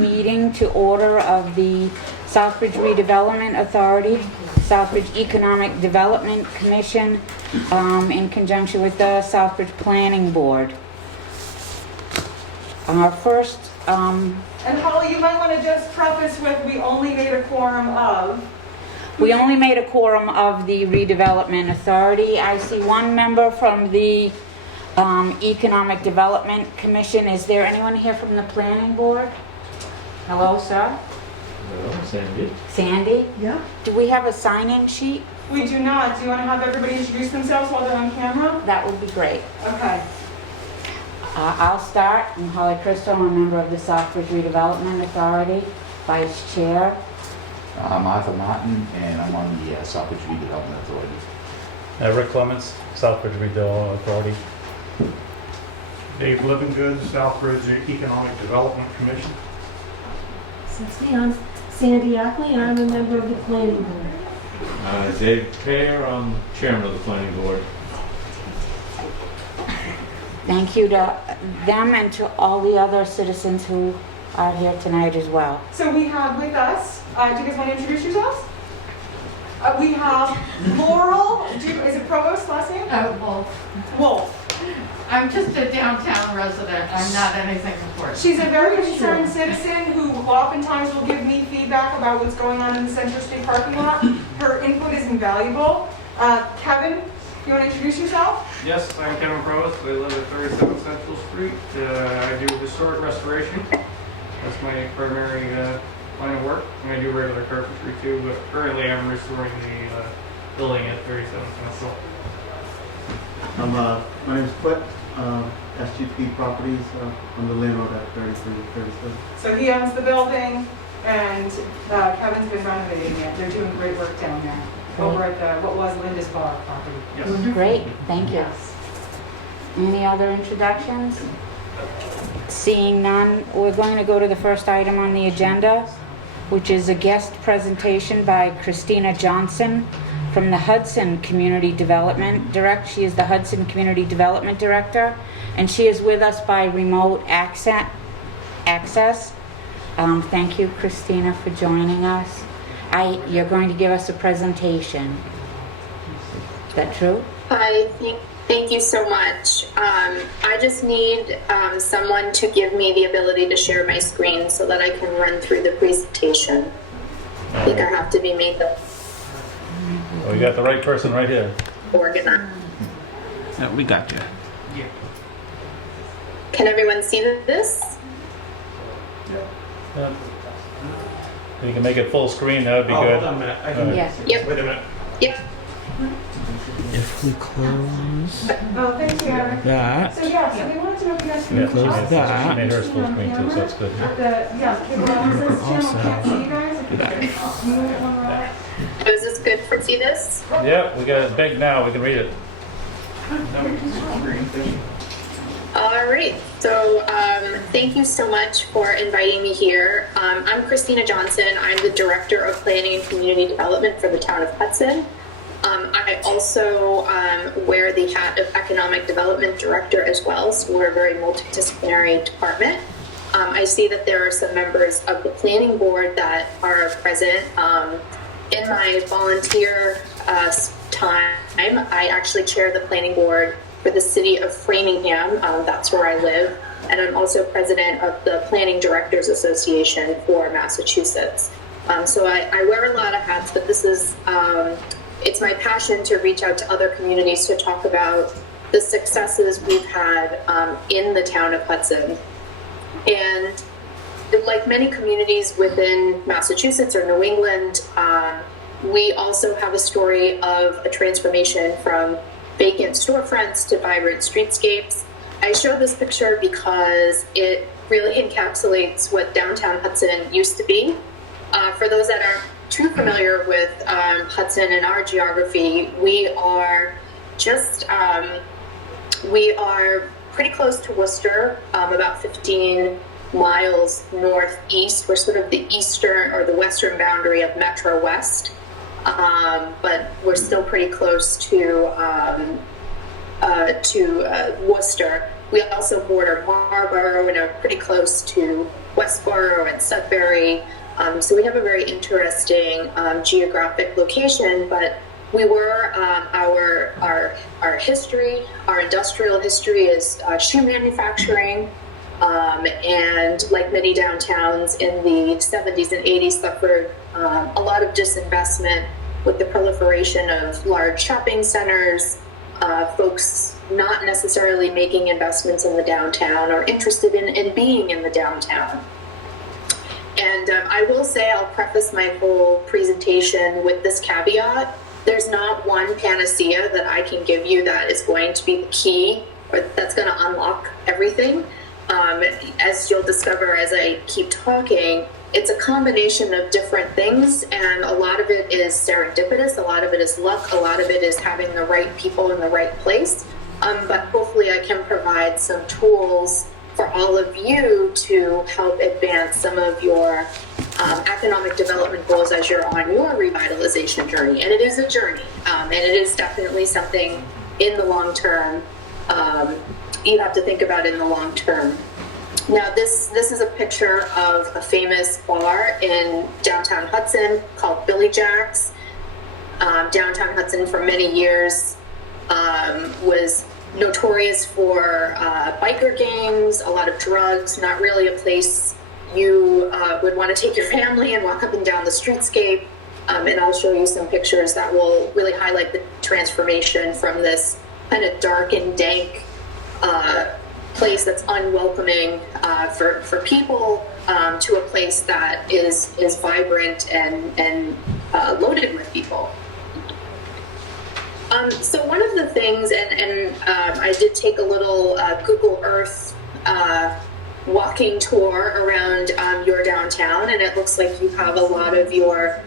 Meeting to order of the Southbridge Redevelopment Authority, Southbridge Economic Development Commission, in conjunction with the Southbridge Planning Board. Our first, And Holly, you might want to just preface with, we only made a quorum of. we only made a quorum of the Redevelopment Authority. I see one member from the Economic Development Commission. Is there anyone here from the Planning Board? Hello, sir. Hello, Sandy. Sandy? Yeah. Do we have a sign-in sheet? We do not. Do you want to have everybody introduce themselves while they're on camera? That would be great. Okay. I'll start. I'm Holly Crystal. I'm a member of the Southbridge Redevelopment Authority, Vice Chair. I'm Arthur Martin, and I'm on the Southbridge Redevelopment Authority. Rick Clements, Southbridge Redevelopment Authority. Dave Livingood, Southbridge Economic Development Commission. Since me, I'm Sandy Ackley, and I'm a member of the Planning Board. Dave Payer, I'm chairman of the planning board. Thank you to them and to all the other citizens who are here tonight as well. So we have with us, do you guys want to introduce yourselves? We have Laurel, is it Provost last name? Wolf. I'm just a downtown resident. I'm not anything important. She's a very concerned citizen who oftentimes will give me feedback about what's going on in the Central Street parking lot. Her input is invaluable. Kevin, you want to introduce yourself? Yes, I'm Kevin Provost. I live at 37 Central Street. I do historic restoration. That's my primary line of work. And I do regular carpentry too, but currently I'm restoring the building at 37 Central. My name is Quet, SGP Properties, on the landlord at 3337. So he owns the building, and Kevin's been renovating it. They're doing great work down there, over at the, what was Linda's Bar property. Yes. Great, thank you. Yes. Any other introductions? Seeing none, we're going to go to the first item on the agenda, which is a guest presentation by Christina Johnson from the Hudson Community Development Director. She is the Hudson Community Development Director, and she is with us by remote access. Thank you, Christina, for joining us. You're going to give us a presentation. Is that true? Hi, thank you so much. I just need someone to give me the ability to share my screen so that I can run through the presentation. I think I have to be made the Well, you got the right person right here. organizer. Yeah, we got you. Can everyone see this? Yeah. If you can make it full screen, that would be Oh, good. hold on a minute. I can, Yes. Yep. Wait a minute. Yep. If we close Oh, thank you, Eric. that, So yeah, so we wanted to know if you guys Yeah, can close watch that. She made hers full screen too, so that's good. yeah, cable access channel can't see you guys. If you Got could move it one more. Is this good for see this? Yeah, we got it big now. We can read it. Now we can see the screen thing. All right, so thank you so much for inviting me here. I'm Christina Johnson. I'm the Director of Planning and Community Development for the town of Hudson. I also wear the hat of Economic Development Director as well, so we're a very multidisciplinary department. I see that there are some members of the Planning Board that are present. In my volunteer time, I actually chair the Planning Board for the city of Framingham. That's where I live. And I'm also president of the Planning Directors Association for Massachusetts. So I wear a lot of hats, but this is, it's my passion to reach out to other communities to talk about the successes we've had in the town of Hudson. And like many communities within Massachusetts or New England, we also have a story of a transformation from vacant storefronts to vibrant streetscapes. I show this picture because it really encapsulates what downtown Hudson used to be. For those that aren't too familiar with Hudson and our geography, we are pretty close to Worcester, about 15 miles northeast. We're sort of the eastern or the western boundary of Metro West, but we're still pretty close to Worcester. We also border Marlborough and are pretty close to Westboro and Sudbury. So we have a very interesting geographic location, but we were, our history, our industrial history is shoe manufacturing, and like many downtowns in the 70s and 80s suffered a lot of disinvestment with the proliferation of large shopping centers, folks not necessarily making investments in the downtown or interested in being in the downtown. And I will say, I'll preface my whole presentation with this caveat. There's not one panacea that I can give you that is going to be the key or that's going to unlock everything. As you'll discover as I keep talking, it's a combination of different things, and a lot of it is serendipitous, a lot of it is luck, a lot of it is having the right people in the right place. But hopefully I can provide some tools for all of you to help advance some of your economic development goals as you're on your revitalization journey. And it is a journey, and it is definitely something in the long term you have to think about in the long term. Now, this is a picture of a famous bar in downtown Hudson called Billy Jack's. Downtown Hudson for many years was notorious for biker gangs, a lot of drugs, not really a place you would want to take your family and walk up and down the streetscape. And I'll show you some pictures that will really highlight the transformation from this kind of dark and dank place that's unwelcoming for people to a place that is vibrant and loaded with people. So one of the things, and I did take a little Google Earth walking tour around your downtown, and it looks like you have a lot of your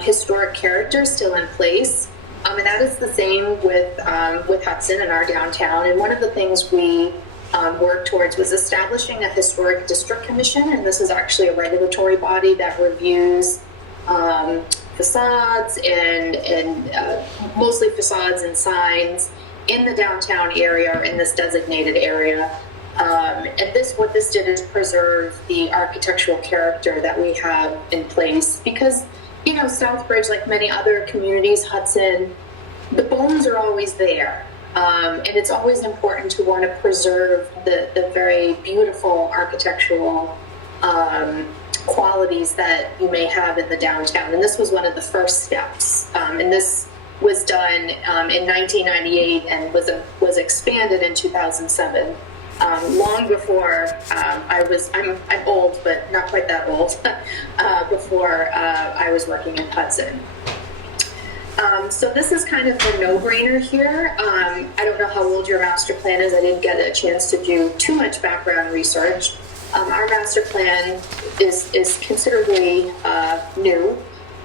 historic characters still in place. And that is the same with Hudson and our downtown. And one of the things we worked towards was establishing a historic district commission, and this is actually a regulatory body that reviews facades and mostly facades and signs in the downtown area or in this designated area. And what this did is preserve the architectural character that we have in place, because you know, Southbridge, like many other communities, Hudson, the bones are always there. And it's always important to want to preserve the very beautiful architectural qualities that you may have in the downtown. And this was one of the first steps. And this was done in 1998 and was expanded in 2007. Long before I'm old, but not quite that old, before I was working in Hudson. So this is kind of a no-brainer here. I don't know how old your master plan is. I didn't get a chance to do too much background research. Our master plan is considerably new,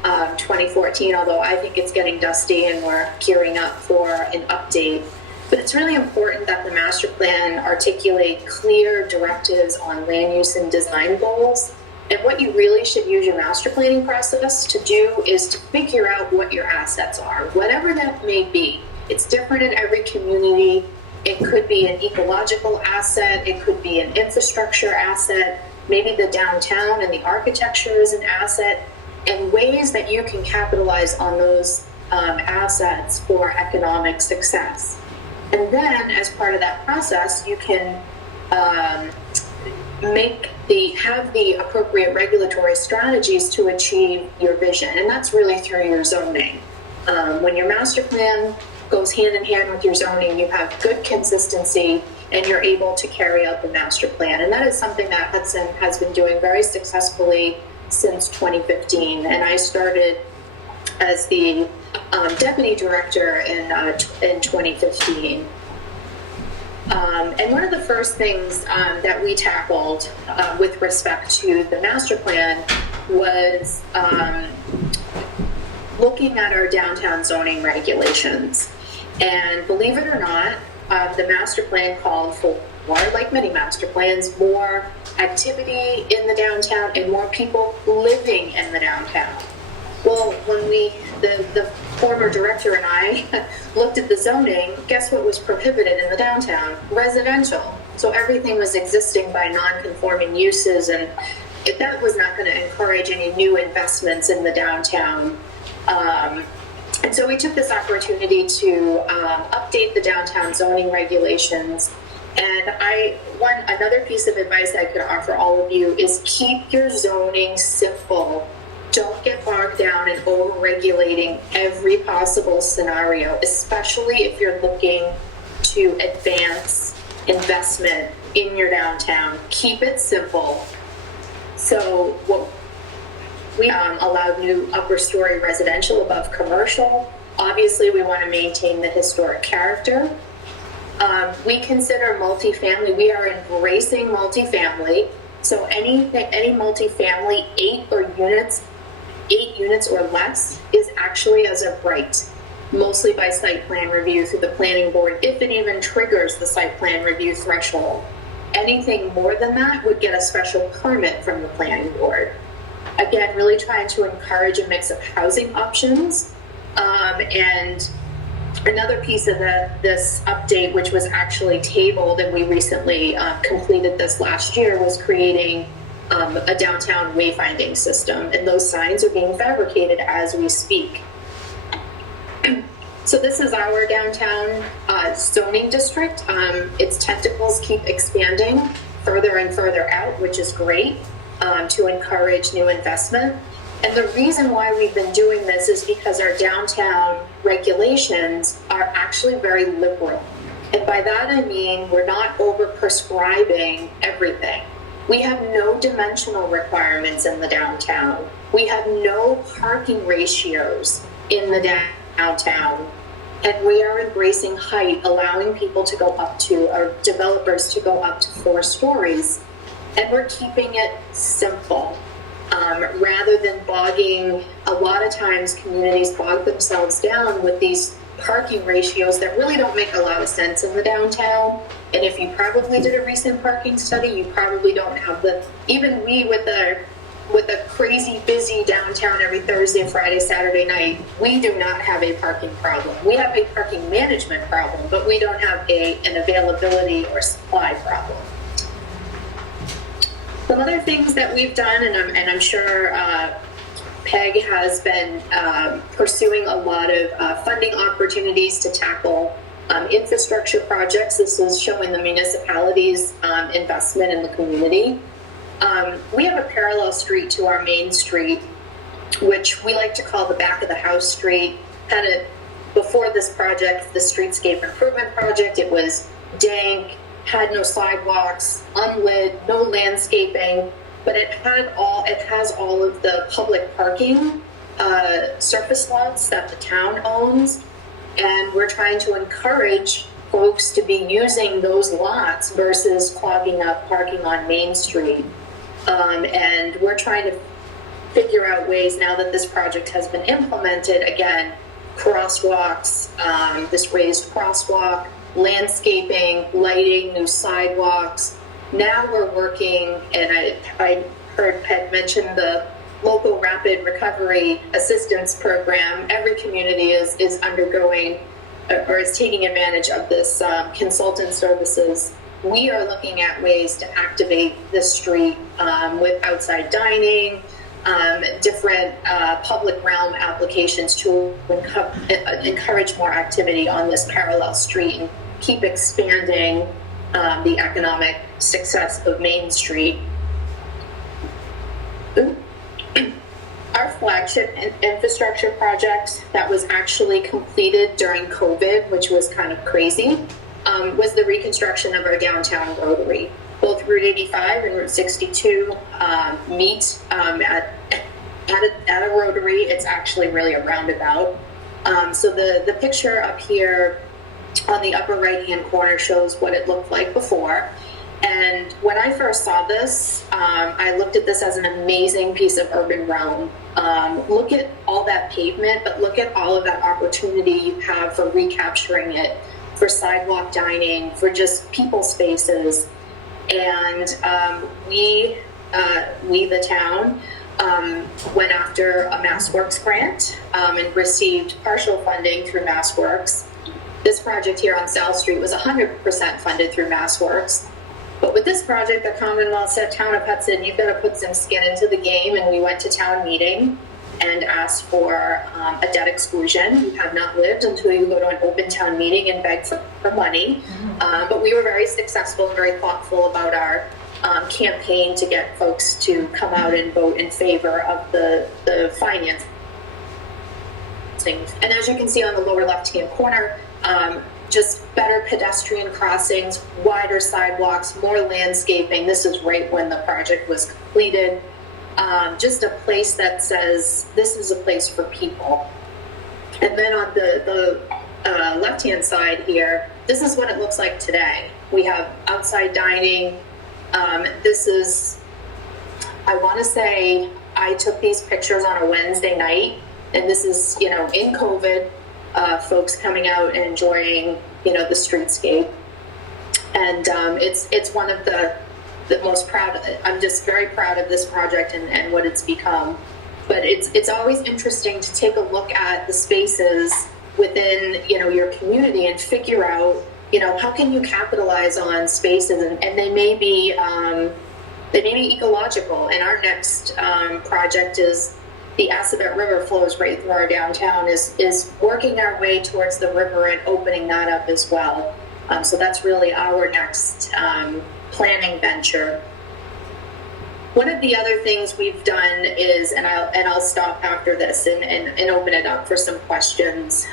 2014, although I think it's getting dusty and we're gearing up for an update. But it's really important that the master plan articulate clear directives on land use and design goals. And what you really should use your master planning process to do is to figure out what your assets are, whatever that may be. It's different in every community. It could be an ecological asset. It could be an infrastructure asset. Maybe the downtown and the architecture is an asset, and ways that you can capitalize on those assets for economic success. And then, as part of that process, you can have the appropriate regulatory strategies to achieve your vision, and that's really through your zoning. When your master plan goes hand in hand with your zoning, you have good consistency, and you're able to carry out the master plan. And that is something that Hudson has been doing very successfully since 2015. And I started as the deputy director in 2015. And one of the first things that we tackled with respect to the master plan was looking at our downtown zoning regulations. And believe it or not, the master plan called for, like many master plans, more activity in the downtown and more people living in the downtown. Well, when the former director and I looked at the zoning, guess what was prohibited in the downtown? Residential. So everything was existing by non-conforming uses, and that was not going to encourage any new investments in the downtown. And so we took this opportunity to update the downtown zoning regulations. And another piece of advice I could offer all of you is keep your zoning simple. Don't get bogged down in over-regulating every possible scenario, especially if you're looking to advance investment in your downtown. Keep it simple. So what we allowed new upper story residential above commercial. Obviously, we want to maintain the historic character. We consider multifamily. We are embracing multifamily. So any multifamily, 8 units or less is actually as of right, mostly by site plan review through the planning board, if it even triggers the site plan review threshold. Anything more than that would get a special permit from the planning board. Again, really trying to encourage a mix of housing options. And another piece of this update, which was actually tabled and we recently completed this last year, was creating a downtown wayfinding system. And those signs are being fabricated as we speak. So this is our downtown zoning district. Its tentacles keep expanding further and further out, which is great, to encourage new investment. And the reason why we've been doing this is because our downtown regulations are actually very liberal. And by that I mean we're not over-prescribing everything. We have no dimensional requirements in the downtown. We have no parking ratios in the downtown. And we are embracing height, allowing people to go up to, or developers to go up to 4 stories. And we're keeping it simple. Rather than bogging, a lot of times communities bog themselves down with these parking ratios that really don't make a lot of sense in the downtown. And if you probably did a recent parking study, you probably don't have even we with a crazy busy downtown every Thursday, Friday, Saturday night, we do not have a parking problem. We have a parking management problem, but we don't have an availability or supply problem. Some other things that we've done, and I'm sure PEG has been pursuing a lot of funding opportunities to tackle infrastructure projects. This is showing the municipality's investment in the community. We have a parallel street to our main street, which we like to call the back of the house street. Kind of before this project, the streetscape improvement project, it was dank, had no sidewalks, unlit, no landscaping, but it has all of the public parking surface lots that the town owns, and we're trying to encourage folks to be using those lots versus clogging up parking on Main Street. And we're trying to figure out ways, now that this project has been implemented, again, crosswalks, this raised crosswalk, landscaping, lighting, new sidewalks. Now we're working, and I heard Ped mention the local rapid recovery assistance program. Every community is undergoing or is taking advantage of this consultant services. We are looking at ways to activate the street with outside dining, different public realm applications to encourage more activity on this parallel street and keep expanding the economic success of Main Street. Our flagship infrastructure project that was actually completed during COVID, which was kind of crazy, was the reconstruction of our downtown rotary. Both Route 85 and Route 62 meet at a rotary. It's actually really a roundabout. So the picture up here on the upper right-hand corner shows what it looked like before. And when I first saw this, I looked at this as an amazing piece of urban realm. Look at all that pavement, but look at all of that opportunity you have for recapturing it, for sidewalk dining, for just people spaces. And we, the town, went after a MassWorks grant and received partial funding through MassWorks. This project here on South Street was 100% funded through MassWorks. But with with this project, the Commonwealth said, Town of Hudson, you've got to put some skin into the game, and we went to town meeting and asked for a debt exclusion. You have not lived until you go to an open town meeting and beg for money. But we were very successful and very thoughtful about our campaign to get folks to come out and vote in favor of the finance. And as you can see on the lower left-hand corner, just better pedestrian crossings, wider sidewalks, more landscaping. This is right when the project was completed. Just a place that says this is a place for people. And then on the left-hand side here, this is what it looks like today. We have outside dining. This is, I want to say, I took these pictures on a Wednesday night, and this is, you know, in COVID, folks coming out and enjoying, you know, the streetscape. And it's one of the most proud of it. I'm just very proud of this project and what it's become. But it's always interesting to take a look at the spaces within, you know, your community and figure out, you know, how can you capitalize on spaces, and they may be ecological. And our next project is the Assabet River flows right through our downtown, is working our way towards the river and opening that up as well. So that's really our next planning venture. One of the other things we've done is, and I'll stop after this and open it up for some questions,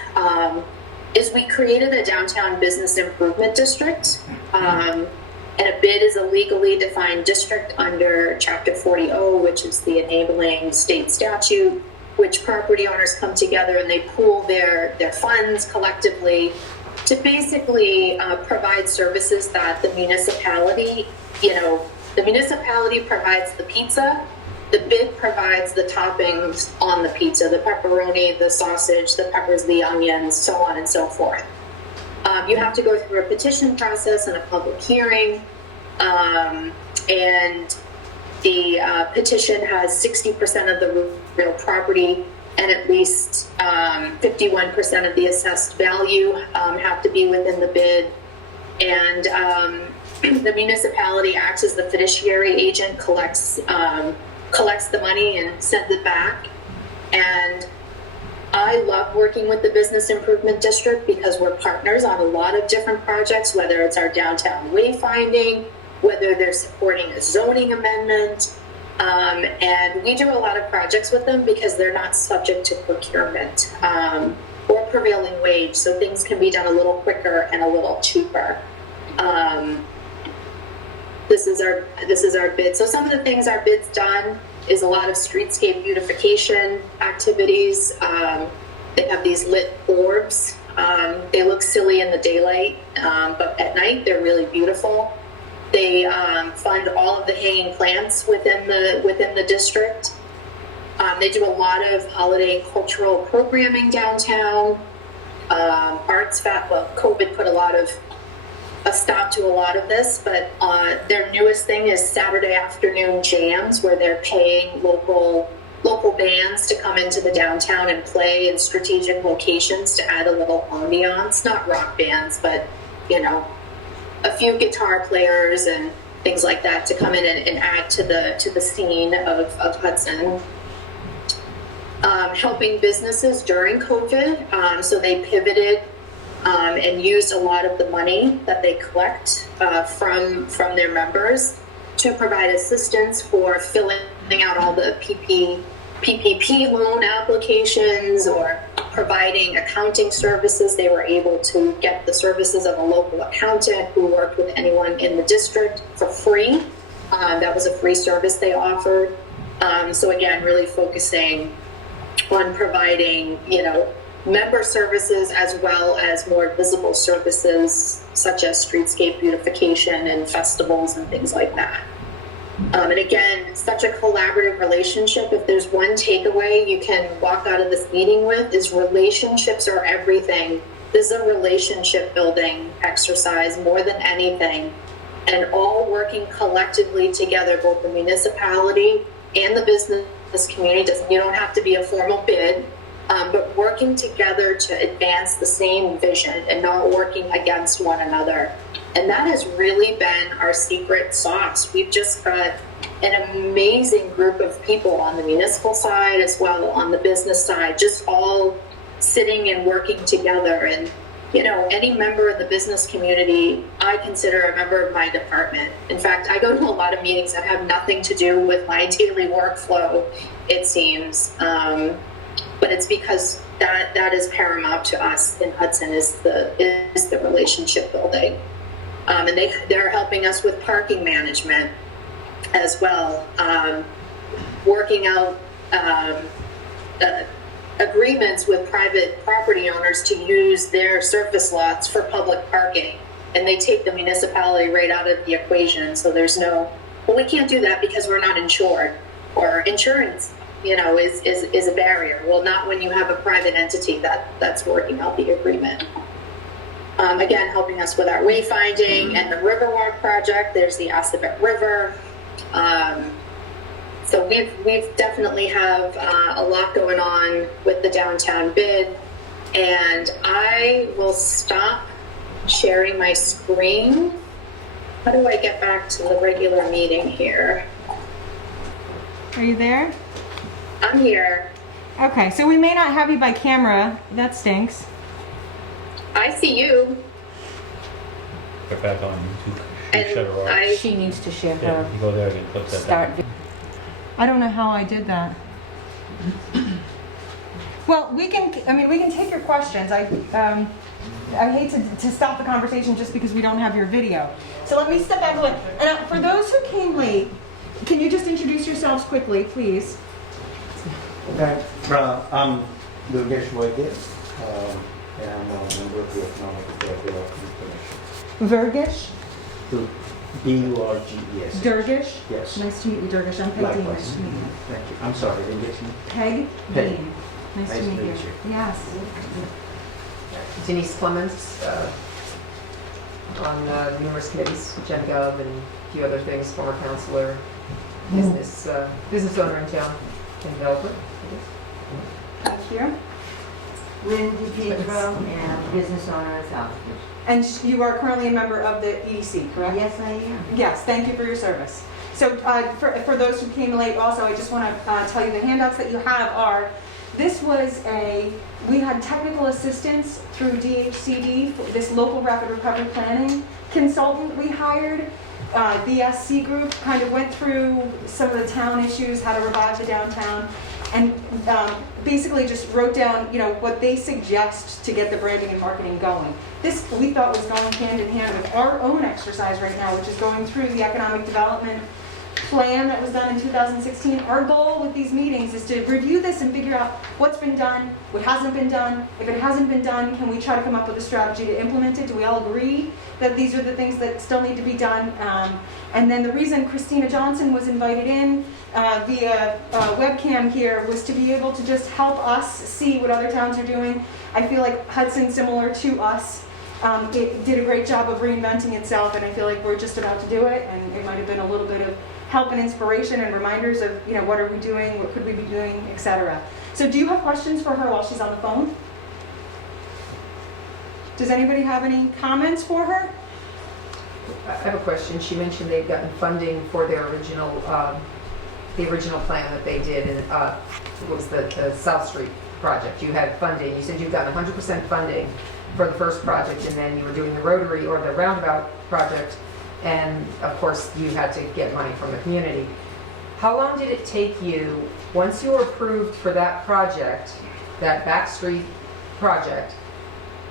is we created a downtown business improvement district. And a BID is a legally defined district under Chapter 40O, which is the enabling state statute, which property owners come together and they pool their funds collectively to basically provide services that the municipality, you know, the municipality provides the pizza, the BID provides the toppings on the pizza, the pepperoni, the sausage, the peppers, the onions, so on and so forth. You have to go through a petition process and a public hearing, and the petition has 60% of the real property and at least 51% of the assessed value have to be within the bid. And the municipality acts as the fiduciary agent, collects the money and sends it back. And I love working with the Business Improvement District because we're partners on a lot of different projects, whether it's our downtown wayfinding, whether they're supporting a zoning amendment. And we do a lot of projects with them because they're not subject to procurement or prevailing wage, so things can be done a little quicker and a little cheaper. This is our bid. So some of the things our bid's done is a lot of streetscape beautification activities. They have these lit orbs. They look silly in the daylight, but at night they're really beautiful. They fund all of the hanging plants within the district. They do a lot of holiday and cultural programming downtown. COVID put a stop to a lot of this, but their newest thing is Saturday afternoon jams, where they're paying local bands to come into the downtown and play in strategic locations to add a little ambiance. Not rock bands, but, you know, a few guitar players and things like that to come in and add to the scene of Hudson. Helping businesses during COVID, so they pivoted and used a lot of the money that they collect from their members to provide assistance for filling out all the PPP loan applications or providing accounting services. They were able to get the services of a local accountant who worked with anyone in the district for free. That was a free service they offered. So again, really focusing on providing, you know, member services as well as more visible services such as streetscape beautification and festivals and things like that. And again, such a collaborative relationship. If there's one takeaway you can walk out of this meeting with, is relationships are everything. This is a relationship building exercise more than anything. And all working collectively together, both the municipality and the business community. You don't have to be a formal bid, but working together to advance the same vision and not working against one another. And that has really been our secret sauce. We've just got an amazing group of people on the municipal side as well on the business side, just all sitting and working together. And, you know, any member of the business community, I consider a member of my department. In fact, I go to a lot of meetings that have nothing to do with my daily workflow, it seems. But it's because that is paramount to us in Hudson is the relationship building. And they're helping us with parking management as well, working out agreements with private property owners to use their surface lots for public parking. And they take the municipality right out of the equation. So there's no, well, we can't do that because we're not insured, or insurance, you know, is a barrier. Well, not when you have a private entity that's working out the agreement. Again, helping us with our wayfinding and the Riverwalk project. There's the Assabet River. So we've definitely have a lot going on with the downtown bid. And I will stop sharing my screen. How do I get back to the regular meeting here? Are you there? I'm here. Okay, so we may not have you by camera. That stinks. I see you. Get back on YouTube. And Shut her off. She needs to share Yeah, her you go there and click that start. down. I don't know how I did that. Well, we can take your questions. I hate to stop the conversation just because we don't have your video. So let me step back a little. And for those who came late, can you just introduce yourselves quickly, please? Okay, I'm Durgesh Vaidya, and I'm a member of the Economic Development Commission. Vergish? D-U-R-G-E-S. Durgish? Yes. Nice to meet you, Durgish. I'm Peg Dean. Likewise. Nice to meet you. Thank you. I'm sorry, I didn't get you. Peg Peg. Dean. Nice to meet you. Yes. Denise Clements, on numerous committees, Gen Gov and a few other things, former counselor, business owner in town, and developer. Thank you. Lynn DiPietro, and business owner of Southbridge. And you are currently a member of the EDC, correct? Yes, I am. Yes, thank you for your service. So for those who came late also, I just want to tell you the handouts that you have are, we had technical assistance through DHCD, this local rapid recovery planning consultant we hired. The SC group kind of went through some of the town issues, how to revive the downtown, and basically just wrote down, what they suggest to get the branding and marketing going. This we thought was going hand in hand with our own exercise right now, which is going through the economic development plan that was done in 2016. Our goal with these meetings is to review this and figure out what's been done, what hasn't been done. If it hasn't been done, can we try to come up with a strategy to implement it? Do we all agree that these are the things that still need to be done? And then the reason Christina Johnson was invited in via webcam here was to be able to just help us see what other towns are doing. I feel like Hudson, similar to us, it did a great job of reinventing itself, and I feel like we're just about to do it, and it might have been a little bit of help and inspiration and reminders of, what are we doing, what could we be doing, etc. So do you have questions for her while she's on the phone? Does anybody have any comments for her? I have a question. She mentioned they've gotten funding for their original, the original plan that they did, and it was the South Street project. You had funding. You said you've gotten 100% funding for the first project, and then you were doing the Rotary or the Roundabout project, and of course you had to get money from the community. How long did it take you, once you were approved for that project, that Back Street project,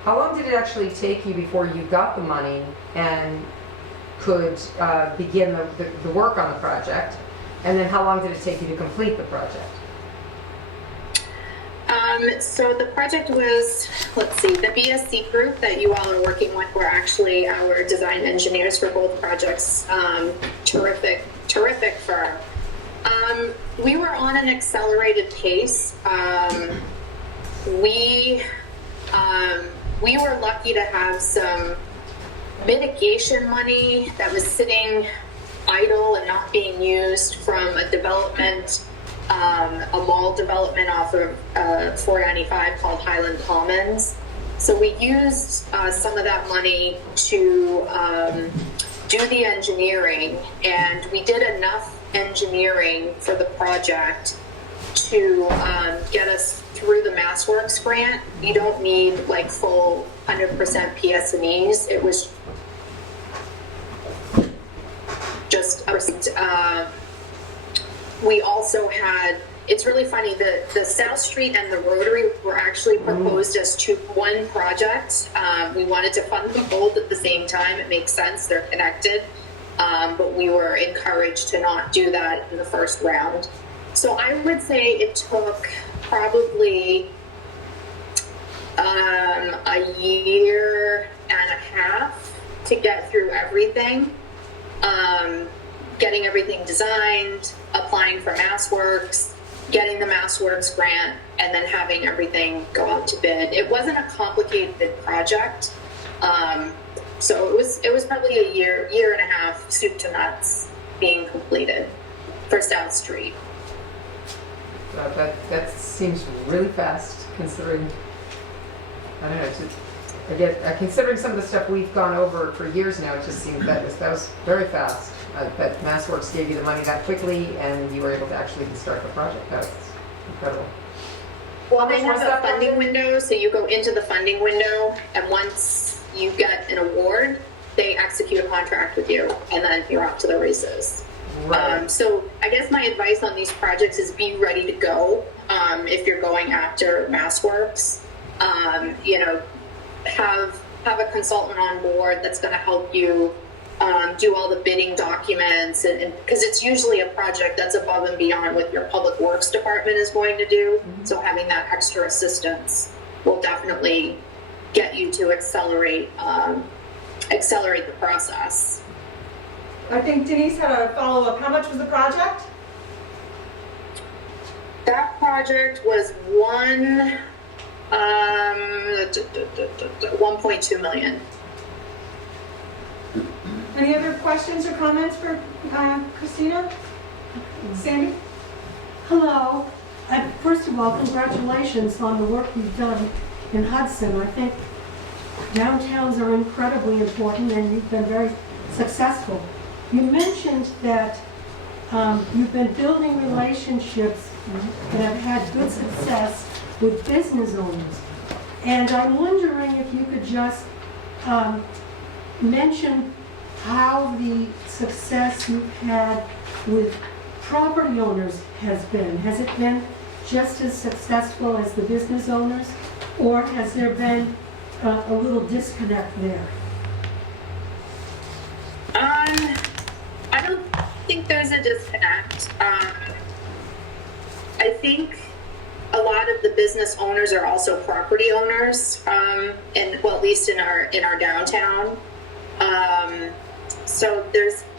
how long did it actually take you before you got the money and could begin the work on the project? And then how long did it take you to complete the project? So the project was, the BSC group that you all are working with were actually our design engineers for both projects. Terrific firm. We were on an accelerated pace. We were lucky to have some mitigation money that was sitting idle and not being used from a development, a mall development off of 495 called Highland Commons. So we used some of that money to do the engineering, and we did enough engineering for the project to get us through the MassWorks grant. You don't need like full 100% PS&Es. It was just, we also had, it's really funny, the South Street and the Rotary were actually proposed as one project. We wanted to fund them both at the same time. It makes sense, they're connected. But we were encouraged to not do that in the first round. So I would say it took probably a year and a half to get through everything. Getting everything designed, applying for MassWorks, getting the MassWorks grant, and then having everything go out to bid. It wasn't a complicated project. So it was probably a year and a half, soup to nuts, being completed for South Street. That seems really fast, considering, I don't know, again, considering some of the stuff we've gone over for years now, it just seemed that was very fast. But MassWorks gave you the money that quickly, and you were able to actually start the project. That's incredible. Well, they have a funding window, so you go into the funding window, and once you get an award, they execute a contract with you, and then you're off to the races. Right. So I guess my advice on these projects is be ready to go if you're going after MassWorks. Have a consultant on board that's going to help you do all the bidding documents, and because it's usually a project that's above and beyond what your public works department is going to do. Mm-hmm. So having that extra assistance will definitely get you to accelerate the process. I think Denise had a follow-up. How much was the project? That project was 1.2 million. Any other questions or comments for Christina? Sandy? Hello. First of all, congratulations on the work you've done in Hudson. I think downtowns are incredibly important, and you've been very successful. You mentioned that you've been building relationships that have had good success with business owners. And I'm wondering if you could just mention how the success you've had with property owners has been. Has it been just as successful as the business owners, or has there been a little disconnect there? I don't think there's a disconnect. I think a lot of the business owners are also property owners, and well, at least in our downtown. So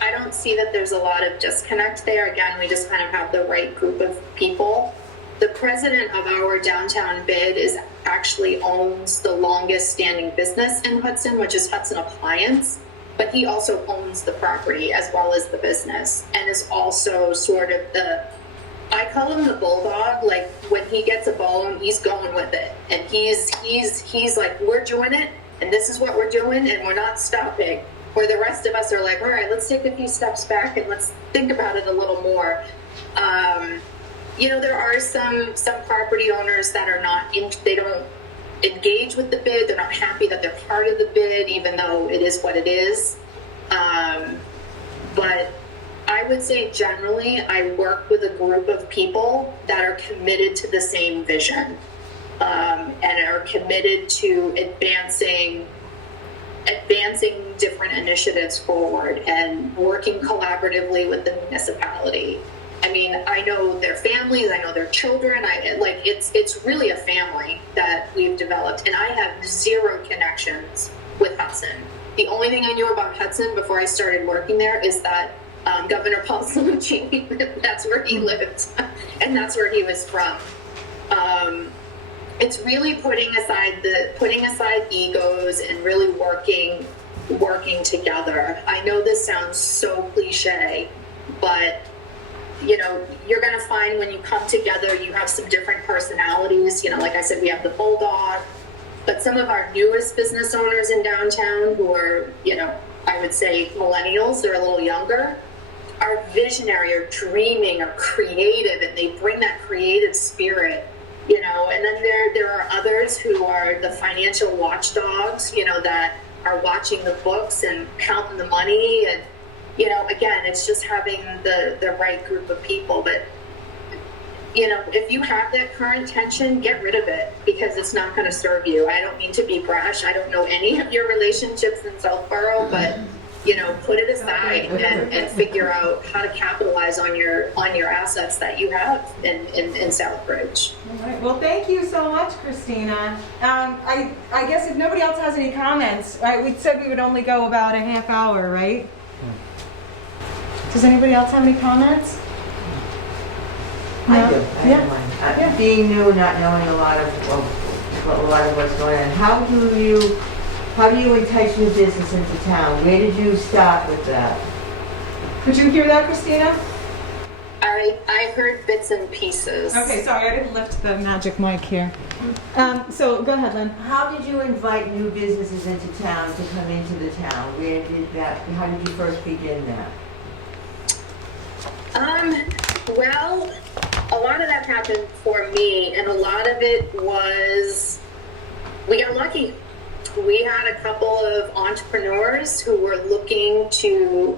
I don't see that there's a lot of disconnect there. Again, we just kind of have the right group of people. The president of our downtown bid actually owns the longest standing business in Hudson, which is Hudson Appliance, but he also owns the property as well as the business, and is also sort of I call him the bulldog. Like, when he gets a bone, he's going with it, and he's like, we're doing it, and this is what we're doing, and we're not stopping. Where the rest of us are like, all right, let's take a few steps back and let's think about it a little more. There are some property owners that are they don't engage with the bid. They're not happy that they're part of the bid, even though it is what it is. But I would say generally, I work with a group of people that are committed to the same vision, and are committed to advancing different initiatives forward and working collaboratively with the municipality. I mean, I know their families, I know their children. It's really a family that we've developed, and I have zero connections with Hudson. The only thing I knew about Hudson before I started working there is that Governor Paul Cellucci, that's where he lived, and that's where he was from. It's really putting aside egos and really working together. I know this sounds so cliche, but you're going to find when you come together, you have some different personalities. Like I said, we have the bulldog, But some of our newest business owners in downtown who are, I would say millennials, they're a little younger, are visionary, are dreaming, are creative, and they bring that creative spirit, and then there are others who are the financial watchdogs, that are watching the books and counting the money. And, again, it's just having the right group of people. But, if you have that current tension, get rid of it, because it's not going to serve you. I don't mean to be brash. I don't know any of your relationships in Southborough, but put it aside and figure out how to capitalize on your assets that you have in Southbridge. All right. Well, thank you so much, Christina. I guess if nobody else has any comments, we said we would only go about a half hour, right? Does anybody else have any comments? I do. I Yeah. have one. Yeah. Being new, not knowing a lot of what's going on, how do you entice new business into town? Where did you start with that? Did you hear that, Christina? I heard bits and pieces. Okay, sorry, I didn't lift the magic mic here. So go ahead, Lynn. How did you invite new businesses into town to come into the town? How did you first begin that? Well, a lot of that happened for me, and a lot of it was, we got lucky. We had a couple of entrepreneurs who were looking to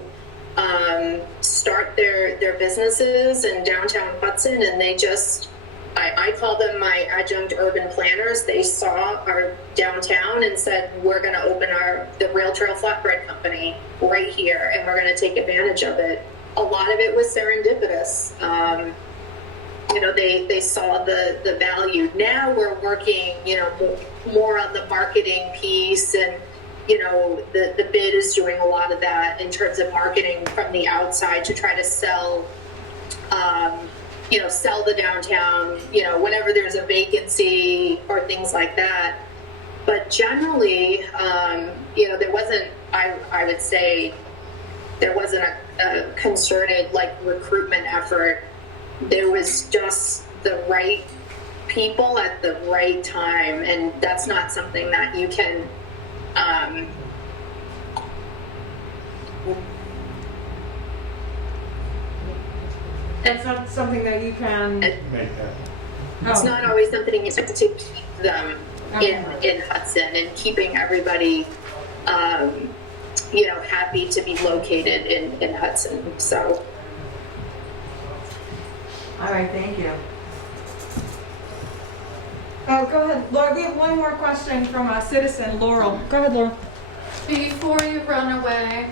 start their businesses in downtown Hudson, and they just, I call them my adjunct urban planners. They saw our downtown and said, we're going to open the Rail Trail Flatbread Company right here, and we're going to take advantage of it. A lot of it was serendipitous. They saw the value. Now we're working, more on the marketing piece, and, the bid is doing a lot of that in terms of marketing from the outside to try to sell, sell the downtown, whenever there's a vacancy or things like that. But generally, there wasn't, I would say, there wasn't a concerted recruitment effort. There was just the right people at the right time, and that's not something that you can It's not something that you can. It's not always something you have to keep them in Hudson, and keeping everybody happy to be located in Hudson. So. All right, thank you. Oh, go ahead, Laura. We have one more question from a citizen, Laurel. Go ahead, Laura. Before you run away,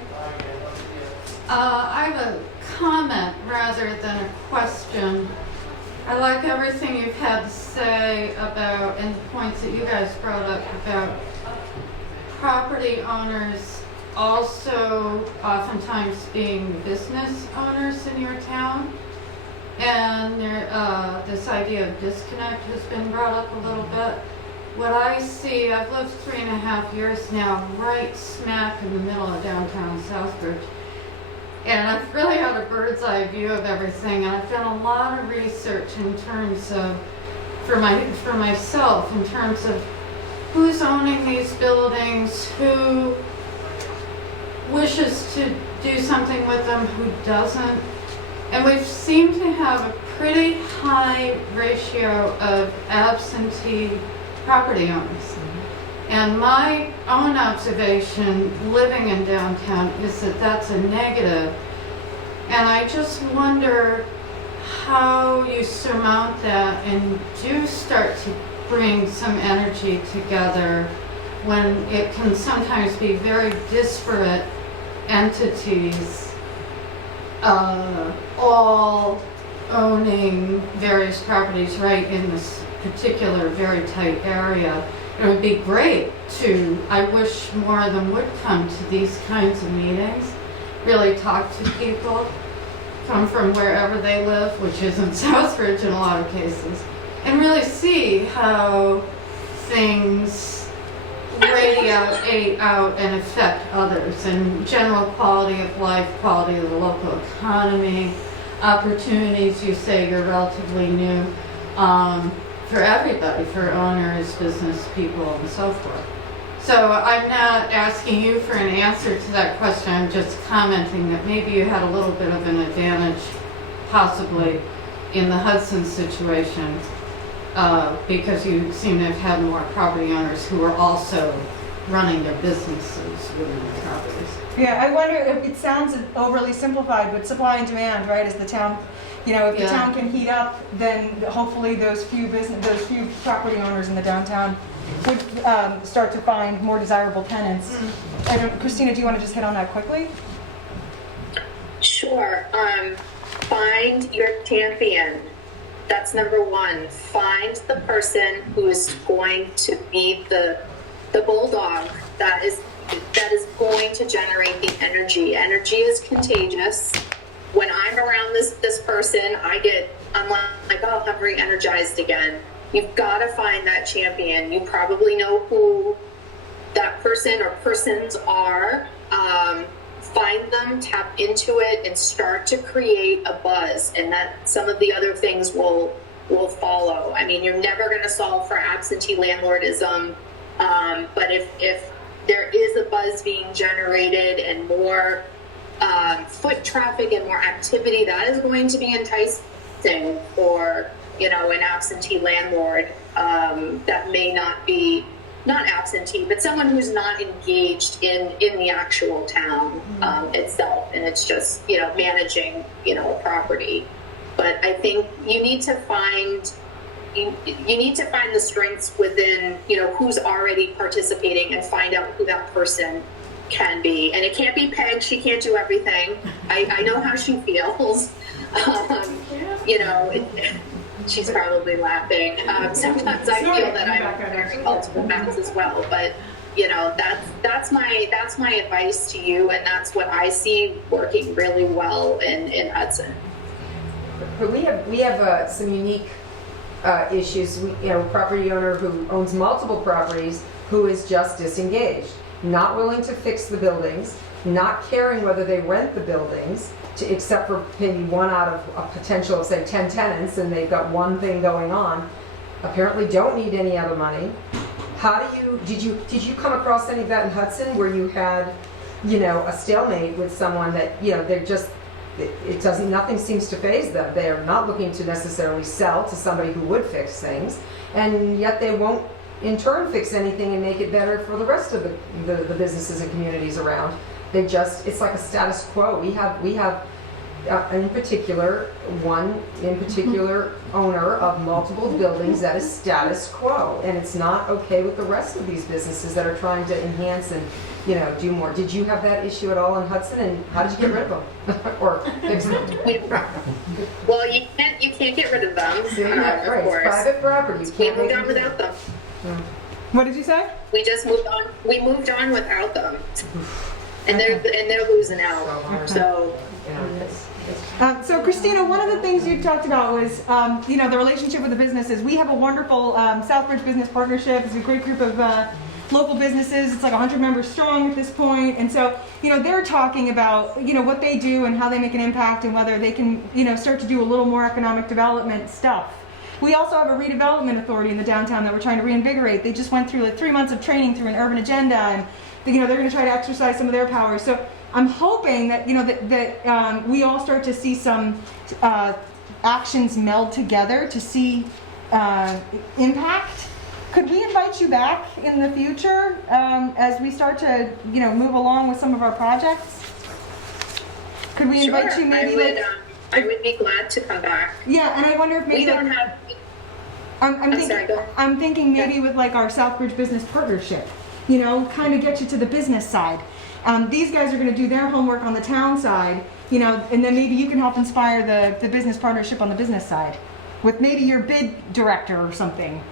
I have a comment rather than a question. I like everything you've had to say about, and the points that you guys brought up about property owners also oftentimes being business owners in your town. And this idea of disconnect has been brought up a little bit. What I see, I've lived 3.5 years now, right smack in the middle of downtown Southbridge. And I've really had a bird's eye view of everything. And I've done a lot of research in terms of, for myself, in terms of who's owning these buildings, who wishes to do something with them, who doesn't. And we seem to have a pretty high ratio of absentee property owners. And my own observation living in downtown is that that's a negative. And I just wonder how you surmount that and do start to bring some energy together when it can sometimes be very disparate entities all owning various properties right in this particular very tight area. It would be great I wish more of them would come to these kinds of meetings, really talk to people, come from wherever they live, which isn't Southbridge in a lot of cases, and really see how things radiate out and affect others, and general quality of life, quality of the local economy, opportunities. You say you're relatively new. for everybody, for owners, business people, and so forth. So I'm not asking you for an answer to that question, I'm just commenting that maybe you had a little bit of an advantage possibly in the Hudson situation because you seem to have had more property owners who are also running their businesses within the properties. Yeah, I wonder if it sounds overly simplified, but supply and demand, right, is the town, you know, if the Yeah. town can heat up, then hopefully those few property owners in the downtown would start to find more desirable tenants. Christina, do you want to just hit on that quickly? Sure. Find your champion. That's number one. Find the person who is going to be the bulldog that is going to generate the energy. Energy is contagious. When I'm around this person, I'm like, oh, I'm re-energized again. You've got to find that champion. You probably know who that person or persons are. Find them, tap into it, and start to create a buzz. And that some of the other things will follow. I mean, you're never going to solve for absentee landlordism, but if there is a buzz being generated and more foot traffic and more activity, that is going to be enticing for, you know, an absentee landlord that may not be, not absentee, but someone who's not engaged in the actual town itself, and it's just, you know, managing, you know, a property. But I think you need to find the strengths within, you know, who's already participating and find out who that person can be. And it can't be Peg, she can't do everything. I know how she feels. You know, she's probably laughing. Sometimes I feel that I'm very multiple hats as well, but you know, that's my advice to you, and that's what I see working really well in Hudson. But we have some unique issues. You know, a property owner who owns multiple properties who is just disengaged, not willing to fix the buildings, not caring whether they rent the buildings, except for maybe one out of a potential of, say, 10 tenants, and they've got one thing going on. Apparently don't need any other money. Did you come across any of that in Hudson where you had, you know, a stalemate with someone that, you know, they're just, nothing seems to faze them. They're not looking to necessarily sell to somebody who would fix things, and yet they won't in turn fix anything and make it better for the rest of the businesses and communities around. It's like a status quo. We have one in particular owner of multiple buildings that is status quo, and it's not okay with the rest of these businesses that are trying to enhance and, you know, do more. Did you have that issue at all in Hudson, and how did you get rid of them or fix them? Well, you can't get rid of them. See, of right. course. It's private property. You We can't moved make on them without them. What did you say? We just moved on. We moved on without them, and they're losing out. So. So Christina, one of the things you talked about was, you know, the relationship with the businesses. We have a wonderful Southbridge Business Partnership. It's a great group of local businesses. It's like 100 members strong at this point. And so, you know, they're talking about, you know, what they do and how they make an impact and whether they can, you know, start to do a little more economic development stuff. We also have a redevelopment authority in the downtown that we're trying to reinvigorate. They just went through like 3 months of training through an urban agenda, and, you know, they're going to try to exercise some of their powers. So I'm hoping that, you know, that we all start to see some actions meld together to see impact. Could we invite you back in the future as we start to, you know, move along with some of our projects? Could we invite you maybe? I would be glad to come back. Yeah, and I wonder if maybe we don't have. I'm thinking maybe with like our Southbridge Business Partnership, you know, kind of get you to the business side. These guys are going to do their homework on the town side, you know, and then maybe you can help inspire the business partnership on the business side with maybe your bid director or something.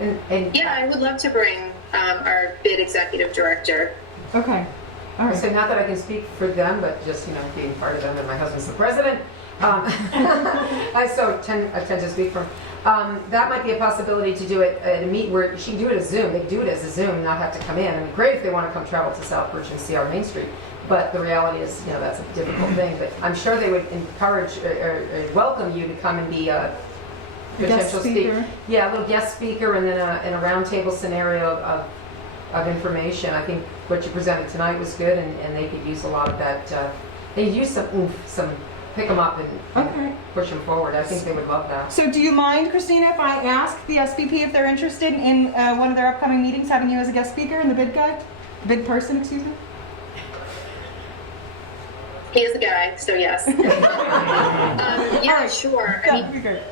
Yeah, I would love to bring our bid executive director. Okay. All right. So not that I can speak for them, but just, you know, being part of them, and my husband's the president. I tend to speak for him. That might be a possibility to do it at a meet where she can do it as Zoom. They can do it as a Zoom, not have to come in. I mean, great if they want to come travel to Southbridge and see our Main Street. But the reality is, you know, that's a difficult thing. But I'm sure they would encourage or welcome you to come and be Guest speaker. Yeah, a little guest speaker and then a roundtable scenario of information. I think what you presented tonight was good, and they could use a lot of that. They use some pick them up and Okay. push them forward. I think they would love that. So do you mind, Christina, if I ask the SVP if they're interested in one of their upcoming meetings, having you as a guest speaker and the bid guy? Bid person, excuse me? He is a guy, so yes. Yeah, Alright. sure. I That'd mean, be great.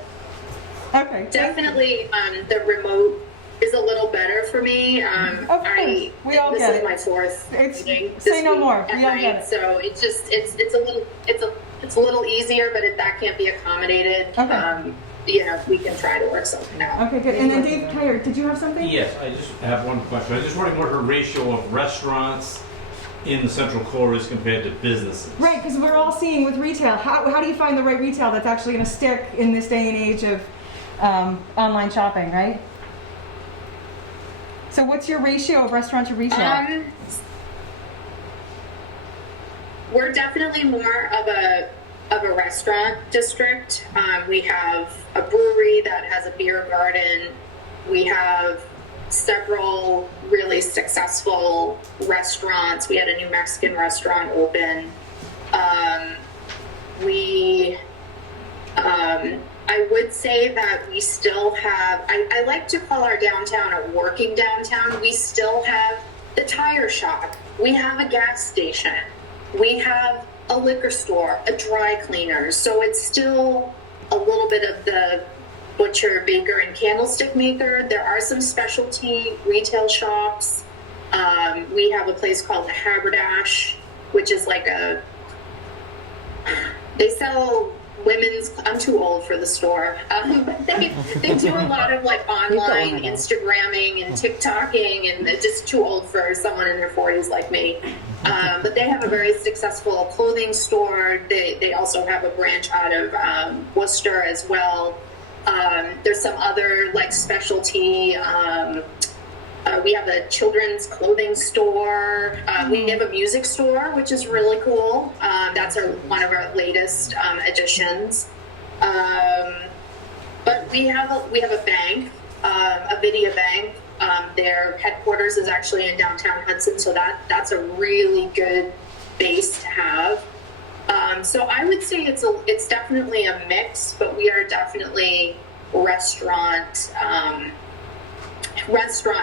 Okay. definitely the remote is a little better for me. Of course. We all this get is it. my fourth It's- meeting say this no week more. at We all get night, it. so it's just it's a little easier, but if that can't be accommodated, Okay. you know, we can try to work something out. Okay, good. And then Dave Kyer, did you have something? Yes, I just have one question. I was just wondering what her ratio of restaurants in the central core is compared to businesses. Right, because we're all seeing with retail, how do you find the right retail that's actually going to stick in this day and age of online shopping, right? So what's your ratio of restaurant to retail? We're definitely more of a restaurant district. We have a brewery that has a beer garden. We have several really successful restaurants. We had a new Mexican restaurant open. I would say that we still have, I like to call our downtown a working downtown. We still have the tire shop. We have a gas station. We have a liquor store, a dry cleaner. So it's still a little bit of the butcher, baker, and candlestick maker. There are some specialty retail shops. We have a place called the Haberdash, which is like they sell women's, I'm too old for the store, but they do a lot of like online Instagramming and TikToking, and they're just too old for someone in their 40s like me. But they have a very successful clothing store. They also have a branch out of Worcester as well. There's some other like specialty. We have a children's clothing store. We have a music store, which is really cool. That's one of our latest additions. But we have a bank, a Vidya Bank. Their headquarters is actually in downtown Hudson, so that's a really good base to have. So I would say it's definitely a mix, but we are definitely restaurant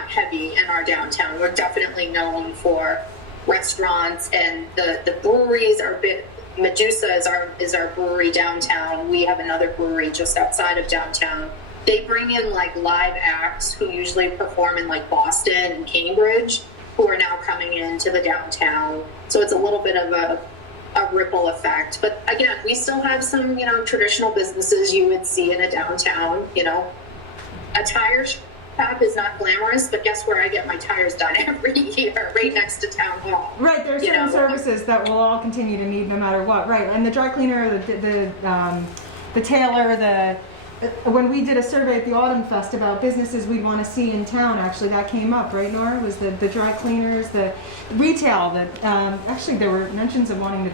heavy in our downtown. We're definitely known for restaurants, and the breweries are a bit. Medusa is our brewery downtown. We have another brewery just outside of downtown. They bring in like live acts who usually perform in like Boston and Cambridge, who are now coming into the downtown. So it's a little bit of a ripple effect. But again, we still have some, traditional businesses you would see in a downtown. A tire shop is not glamorous, but guess where I get my tires done every year? Right next to town hall. Right, there are certain services that we'll all continue to need no matter what. Right, and the dry cleaner, the tailor, when we did a survey at the Autumn Fest about businesses we'd want to see in town, actually that came up, right, Nora? Was the dry cleaners, the retail, actually there were mentions of wanting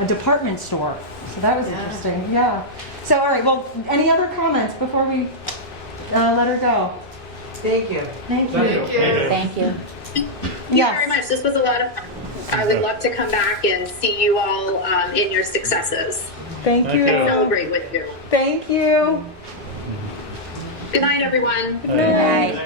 a department store. So that was interesting, yeah. So, all right, well, any other comments before we let her go? Thank you. Thank you. Thank you. Thank you. Thank you very much. This was a lot of fun. I would love to come back and see you all in your successes. Thank you. And celebrate with you. Thank you. Good night, everyone. Good night.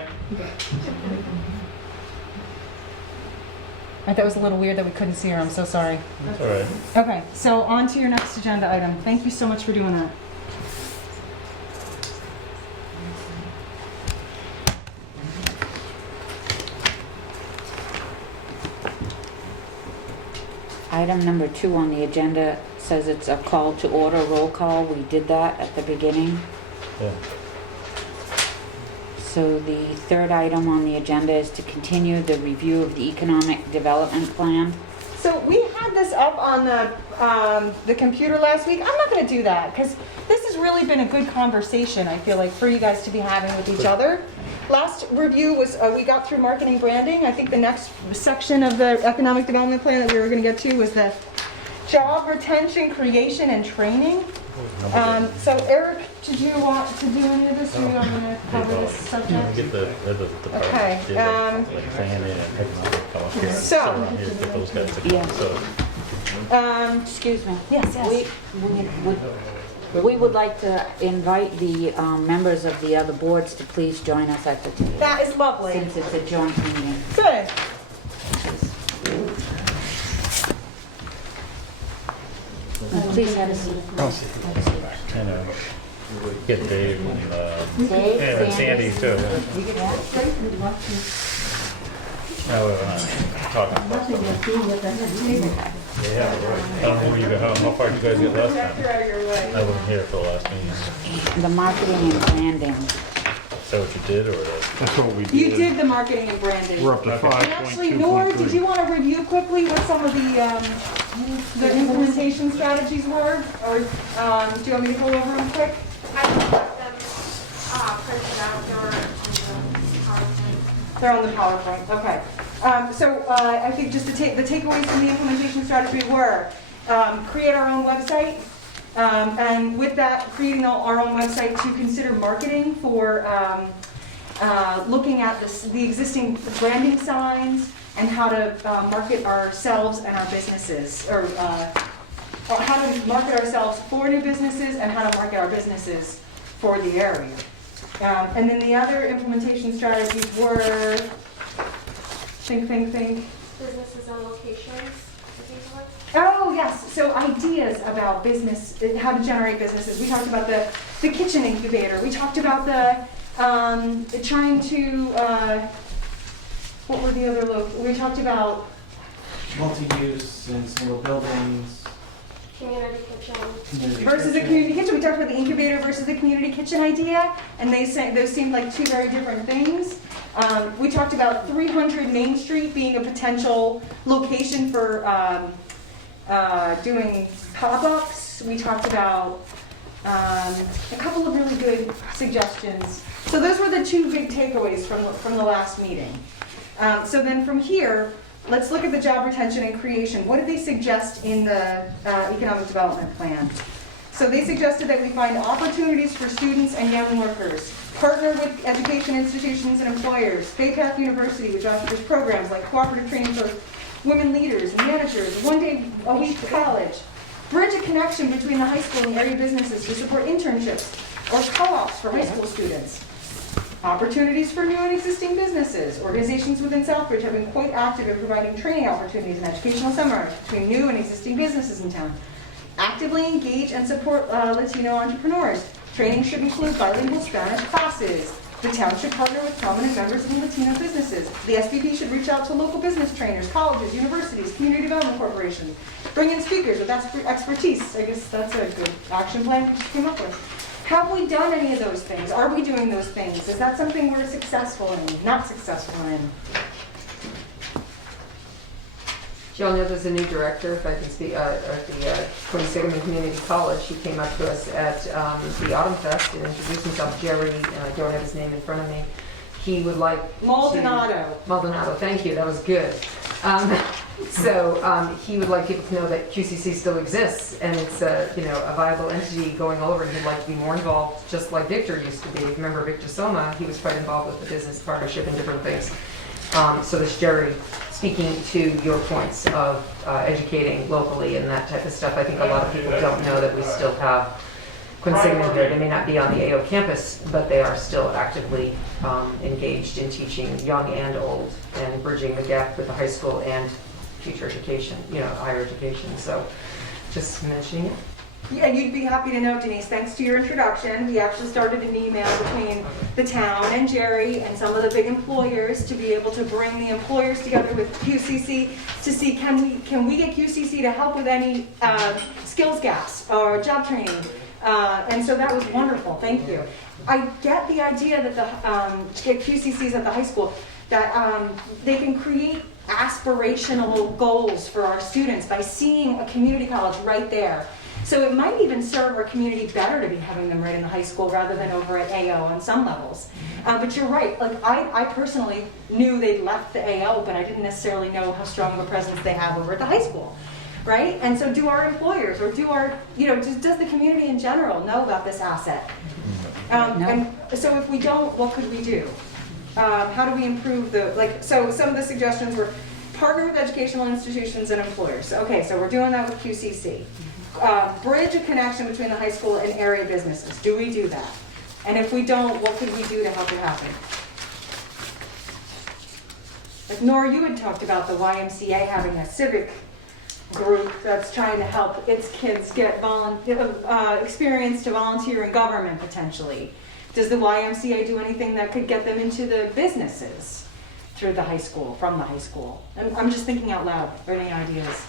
That was a little weird that we couldn't see her. I'm so sorry. That's all right. Okay, so on to your next agenda item. Thank you so much for doing that. Item number 2 on the agenda says it's a call to order, roll call. We did that at the beginning. Yeah. So the third item on the agenda is to continue the review of the economic development plan. So we had this up on the computer last week. I'm not going to do that because this has really been a good conversation, I feel like, for you guys to be having with each other. Last review was, we got through marketing branding. I think the next section of the economic development plan that we were going to get to was the job retention, creation, and training. So Eric did you want to do any of this, or you want me to cover this subject? Get the part, Okay, like planning and economic development. So- around here, get those guys to Yeah. so Excuse me. Yes, yes. We would like to invite the members of the other boards to please join us at the table, That is lovely. since it's a joint meeting. Good. Please have a seat. and get Dave and Dave, and Sandy too. Now we're talking about stuff. Yeah, right. I don't know who you got, how far did you guys get last time? Out of your way. I wasn't here for the last meeting. The marketing and branding. Is that what you did, or? That's what we You did the marketing and branding. We're up to Okay. And actually, Nora, did you want to review quickly what some of the implementation strategies were? Or do you want me to go over them quick? I can let them print it out or on the PowerPoint. They're on the PowerPoint, okay. So I think just the takeaways from the implementation strategy were create our own website, and with that, creating our own website, to consider marketing for looking at the existing branding signs and how to market ourselves and our businesses, or how to market ourselves for new businesses and how to market our businesses for the area. And then the other implementation strategies were, think. Businesses and locations, I think it was. Oh, yes, so ideas about business, how to generate businesses. We talked about the kitchen incubator. We talked about trying to, what were the other, we talked about, Multi-use in single buildings. Community kitchen. versus a community kitchen. We talked about the incubator versus the community kitchen idea, and those seemed like two very different things. We talked about 300 Main Street being a potential location for doing pop-ups. We talked about a couple of really good suggestions. So those were the two big takeaways from the last meeting. So then from here, let's look at the job retention and creation. What did they suggest in the economic development plan? So they suggested that we find opportunities for students and young workers, partner with education institutions and employers, Bay Path University, which offers programs like cooperative training for women leaders and managers, 1 day a week college, bridge a connection between the high school and area businesses to support internships or co-ops for high school students. Opportunities for new and existing businesses. Organizations within Southbridge have been quite active in providing training opportunities and educational seminars between new and existing businesses in town. Actively engage and support Latino entrepreneurs. Training should include bilingual Spanish classes. The town should partner with prominent members of the Latino businesses. The SVP should reach out to local business trainers, colleges, universities, community development corporations. Bring in speakers with expertise. I guess that's a good action plan we just came up with. Have we done any of those things? Are we doing those things? Is that something we're successful in, not successful in? Jill, know there's a new director, if I can speak, at the Queen Sigmund Community College. He came up to us at the Autumn Fest and introduced himself, Jerry, and I don't have his name in front of me. He would like Maldonado. Maldonado, thank you, that was good. He would like people to know that QCC still exists, and it's a viable entity going all over, and he'd like to be more involved, just like Victor used to be. Remember Victor Soma, he was quite involved with the business partnership and different things. So this Jerry, speaking to your points of educating locally and that type of stuff, I think a lot of people don't know that we still have Quinn Sigmund here. They may not be on the AO campus, but they are still actively engaged in teaching young and old and bridging the gap with the high school and future education, higher education. So just mentioning it. Yeah, you'd be happy to know, Denise, thanks to your introduction, we actually started an email between the town and Jerry and some of the big employers to be able to bring the employers together with QCC to see can we get QCC to help with any skills gaps or job training. And so that was wonderful, thank you. I get the idea that the QCCs at the high school, that they can create aspirational goals for our students by seeing a community college right there. So it might even serve our community better to be having them right in the high school rather than over at AO on some levels. But you're right, like I personally knew they'd left the AO, but I didn't necessarily know how strong of a presence they have over at the high school. right? And so do our employers, or do our, does the community in general know about this asset? And so if we don't, what could we do? How do we improve so some of the suggestions were partner with educational institutions and employers. Okay, so we're doing that with QCC. Bridge a connection between the high school and area businesses. Do we do that? And if we don't, what could we do to help it happen? Like Nora, you had talked about the YMCA having a civic group that's trying to help its kids get experience to volunteer in government potentially. Does the YMCA do anything that could get them into the businesses through the high school, from the high school? I'm just thinking out loud. Are there any ideas?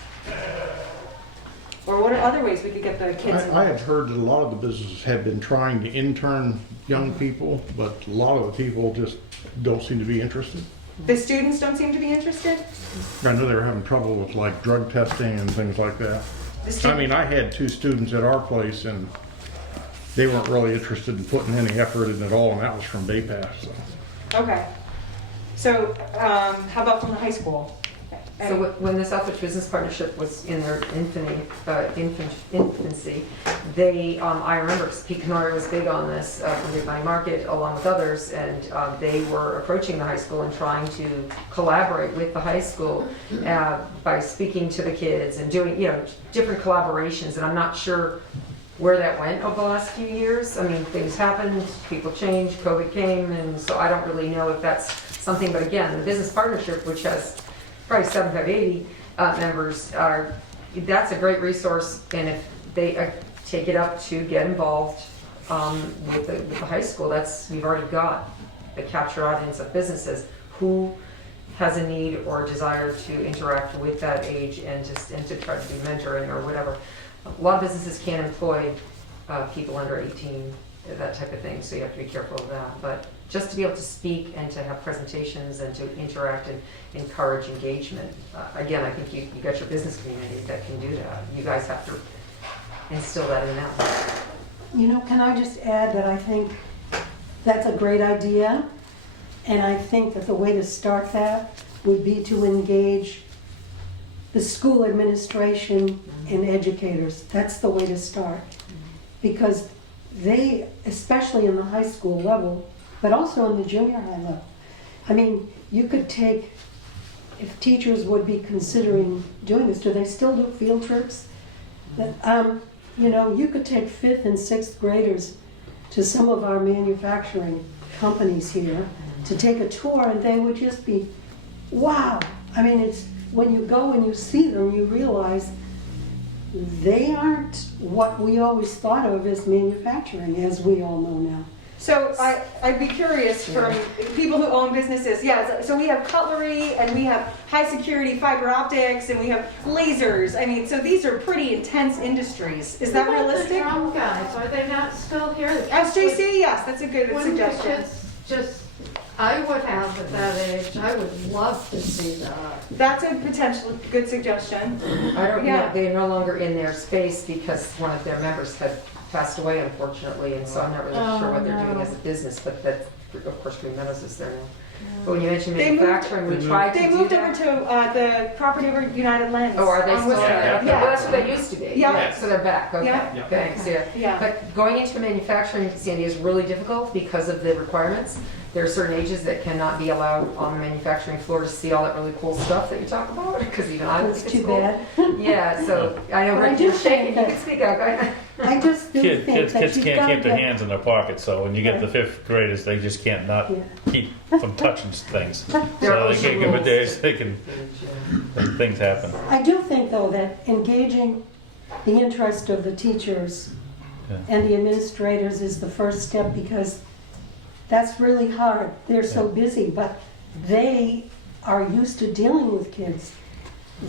Or what are other ways we could get the kids involved? I have heard that a lot of the businesses have been trying to intern young people, but a lot of the people just don't seem to be interested. The students don't seem to be interested? I know they were having trouble with like drug testing and things like that. I mean, I had 2 students at our place and they weren't really interested in putting any effort in at all, and that was from Bay Pass. So. Okay. So how about from the high school? So when the Southbridge Business Partnership was in their infancy, they, I remember Pete Canori was big on this from the Valley Market along with others, and they were approaching the high school and trying to collaborate with the high school by speaking to the kids and doing, different collaborations. And I'm not sure where that went over the last few years. I mean, things happened, people changed, COVID came, and so I don't really know if that's something. But again, the business partnership, which has probably 7580 members, that's a great resource. And if they take it up to get involved with the high school, we've already got a capture audience of businesses who has a need or desire to interact with that age and to try to do mentoring or whatever. A lot of businesses can't employ people under 18, that type of thing, so you have to be careful of that. But just to be able to speak and to have presentations and to interact and encourage engagement. Again, I think you got your business community that can do that. You guys have to instill that in them. Can I just add that I think that's a great idea, and I think that the way to start that would be to engage the school administration and educators. That's the way to start, because they, especially in the high school level, but also in the junior high level. I mean, you could take, if teachers would be considering doing this, do they still do field trips? You could take 5th and 6th graders to some of our manufacturing companies here to take a tour, and they would just be, wow. I mean, it's when you go and you see them, you realize they aren't what we always thought of as manufacturing, as we all know now. So I'd be curious from people who own businesses. Yeah, so we have cutlery and we have high security fiber optics and we have lasers. I mean, so these are pretty intense industries. Is that What about realistic? the drum guys, are they not still here? SJC, yes, that's a good Wouldn't the suggestion. kids I would have at that age, I would love to see that. That's a potential good suggestion. I don't Yeah. know, they're no longer in their space because one of their members had passed away, unfortunately, and so I'm not really sure what they're doing as a business, but that, of course, Green Meadows is there now. But when you mentioned manufacturing, we tried to do that. They moved over to the property over United Lens. Oh, are they on still Worcester. there? Yeah. Well, that's what they used to be. Yeah. So they're back, okay, Yeah. thanks, yeah. Yeah. But going into manufacturing, Sandy, is really difficult because of the requirements. There are certain ages that cannot be allowed on the manufacturing floor to see all that really cool stuff that you talk about, because even I don't That's think it's too cool. bad. Yeah, so, I know, But I Rick, do you're think shaking, you that- can speak up, go ahead. I just do think Kids that you've can't got keep to their get, hands in their pockets, so when you get the 5th graders, they just can't not keep from touching things. So There are they can't give it theirs, they can, things happen. I do think, though, that engaging the interest of the teachers and the administrators is the first step, because that's really hard. They're so busy, but they are used to dealing with kids.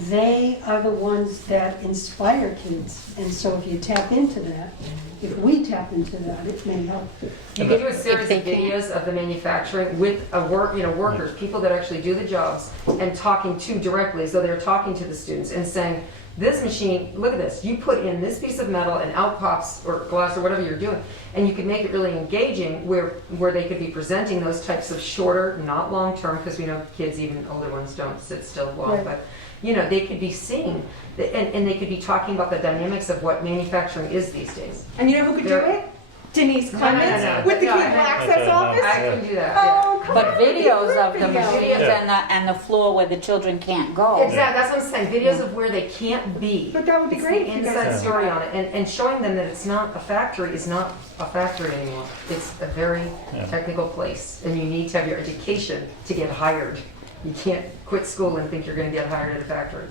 They are the ones that inspire kids. And so if you tap into that, if we tap into that, it may help. You can do a series of videos of the manufacturing with workers, people that actually do the jobs, and talking to directly, as though they're talking to the students and saying, This machine, look at this, you put in this piece of metal and out pops, or glass or whatever you're doing, and you can make it really engaging where they could be presenting those types of shorter, not long-term, because we know kids, even older ones, don't sit still long, Right. but they could be seeing, and they could be talking about the dynamics of what manufacturing is these days. And you know who could do They're- it? Denise No, Clements no, no. with the No, cable I know. access office. I can do that, yeah. Oh, come But on, videos of the video. machines and the floor where the children can't go. Exactly, that's what I'm saying, videos of where they can't be. But that would be It's great the if you guys inside could do story that. on it, and showing them that it's not a factory is not a factory anymore. It's a very technical place, and you need to have your education to get hired. You can't quit school and think you're gonna get hired at a factory,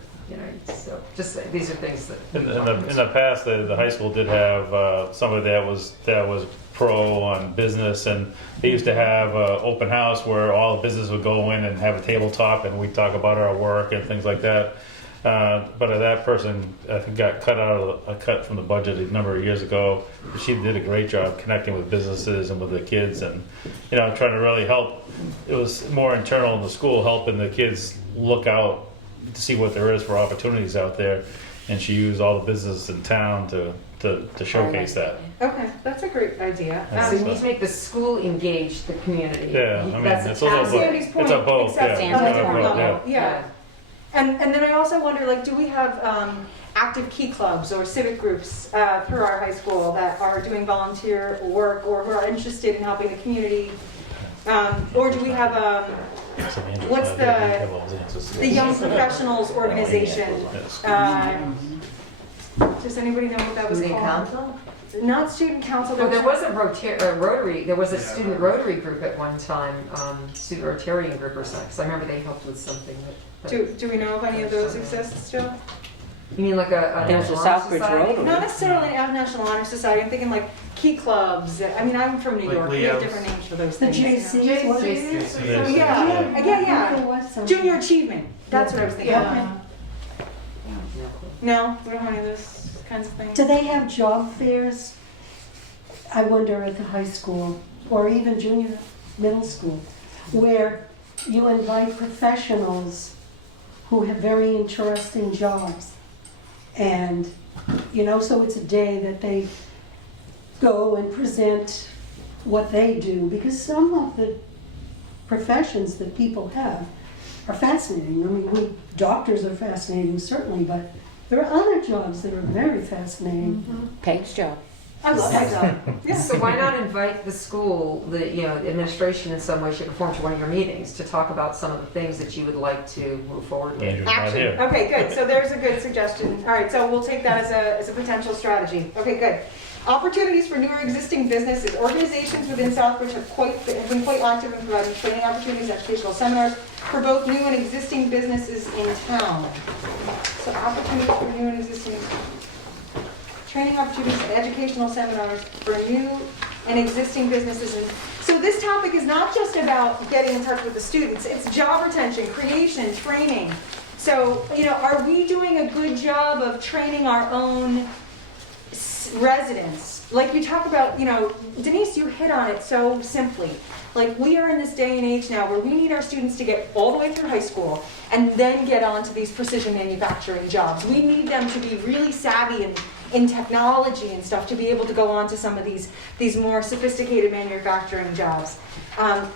so just, these are things that. In the past, the high school did have somebody that was pro on business, and they used to have an open house where all the business would go in and have a tabletop, and we'd talk about our work and things like that. But that person, I think, got cut from the budget a number of years ago. She did a great job connecting with businesses and with the kids, and trying to really help. It was more internal in the school, helping the kids look out to see what there is for opportunities out there. And she used all the business in town to showcase that. Okay, that's a great idea. So you need to make the school engage the community. Yeah, I mean, That's it's a also task. both. Sandy's point, It's a both, except yeah. Sandy's It's kind of point both, level. yeah. Yeah. And then I also wonder, like, do we have active key clubs or civic groups through our high school that are doing volunteer work or who are interested in helping the community? Or do we have what's the Young Professionals Organization? Does anybody know what that was Student called? council? Not student council. Well, there was a Rotary, there was a student Rotary group at one time, student Rotarian group or something, because I remember they helped with something. Do we know if any of those exist still? You mean like a There's a National Southbridge Society? Rotary. Not necessarily a National Honor Society. I'm thinking like key clubs. I mean, I'm from New Like York. We have Leo's. different names for those The things. JCs, what is it? JCs. Yeah. There was something. Junior achievement. That's what I was thinking. Yeah. No, we don't have any of those kinds of things. Do they have job fairs? I wonder at the high school or even junior middle school, where you invite professionals who have very interesting jobs. And, so it's a day that they go and present what they do, because some of the professions that people have are fascinating. I mean, doctors are fascinating, certainly, but there are other jobs that are very fascinating. Peg's job. I love that job. Yeah. So why not invite the school, the administration in some way, shape, or form to one of your meetings to talk about some of the things that you would like to move forward with? Andrew's not Action. here. Okay, good. So there's a good suggestion. All right, so we'll take that as a potential strategy. Okay, good. Opportunities for new or existing businesses. Organizations within Southbridge have been quite active in providing training opportunities, educational seminars for both new and existing businesses in town. So opportunities for new and existing training opportunities and educational seminars for new and existing businesses. And so this topic is not just about getting in touch with the students, it's job retention, creation, training. So, are we doing a good job of training our own residents? Like you talk about, Denise, you hit on it so simply. Like, we are in this day and age now where we need our students to get all the way through high school and then get onto these precision manufacturing jobs. We need them to be really savvy in technology and stuff to be able to go on to some of these more sophisticated manufacturing jobs. Are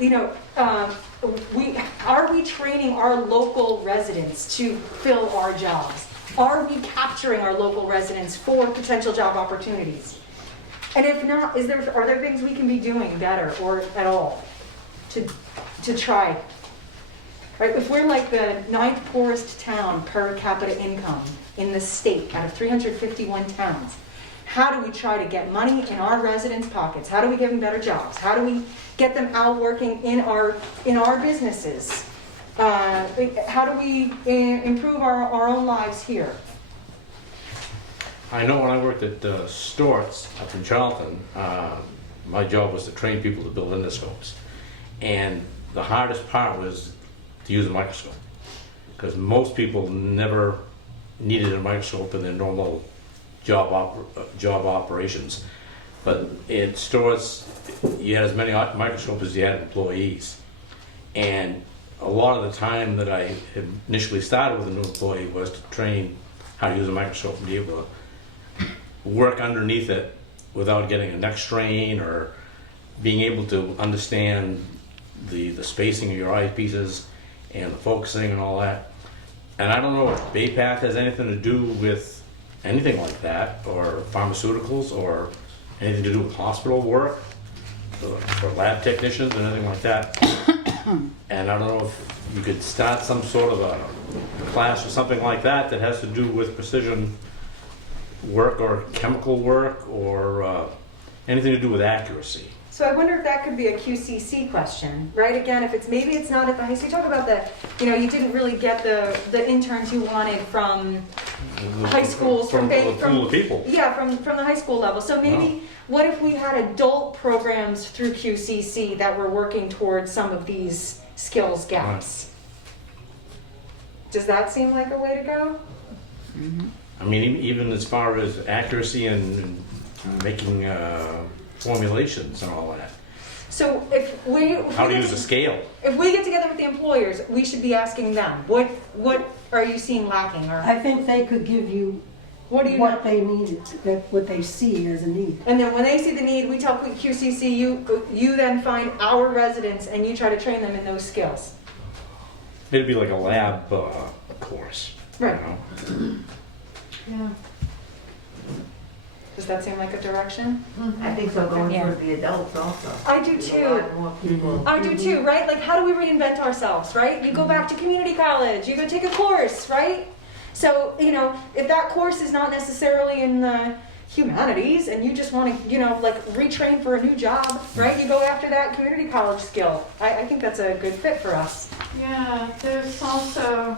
we training our local residents to fill our jobs? Are we capturing our local residents for potential job opportunities? And if not, are there things we can be doing better or at all to try? Right? If we're like the 9th poorest town per capita income in the state out of 351 towns, how do we try to get money in our residents' pockets? How do we give them better jobs? How do we get them out working in our businesses? How do we improve our own lives here? I know when I worked at Stort's up in Charlton, my job was to train people to build endoscopes. And the hardest part was to use a microscope, because most people never needed a microscope in their normal job operations. But in Stort's, you had as many microscopes as you had employees. And a lot of the time that I initially started with a new employee was to train how to use a microscope and be able to work underneath it without getting a neck strain or being able to understand the spacing of your eyepieces and the focusing and all that. And I don't know if Baypath has anything to do with anything like that, or pharmaceuticals, or anything to do with hospital work, for lab technicians and anything like that. And I don't know if you could start some sort of a class or something like that that has to do with precision work or chemical work or anything to do with accuracy. So I wonder if that could be a QCC question, right? Again, if it's, maybe it's not at the high school. You talk about the, you didn't really get the interns you wanted from high schools, from the pool of people. Yeah, from the high school level. So maybe, what if we had adult programs through QCC that were working towards some of these skills gaps? Does that seem like a way to go? I mean, even as far as accuracy and making formulations and all that. So if we... How to use a scale. If we get together with the employers, we should be asking them, what are you seeing lacking? Or I think they could give you what they need, what they see as a need. And then when they see the need, we tell QCC, you then find our residents and you try to train them in those skills. It'd be like a lab course. Right. Yeah. Does that seem like a direction? I think so, going for the adults also. I do There's a too. lot more people. I do too, right? Like, how do we reinvent ourselves, right? You go back to community college, you go take a course, right? So, if that course is not necessarily in the humanities and you just want to, retrain for a new job, right? You go after that community college skill. I think that's a good fit for us. Yeah, there's also,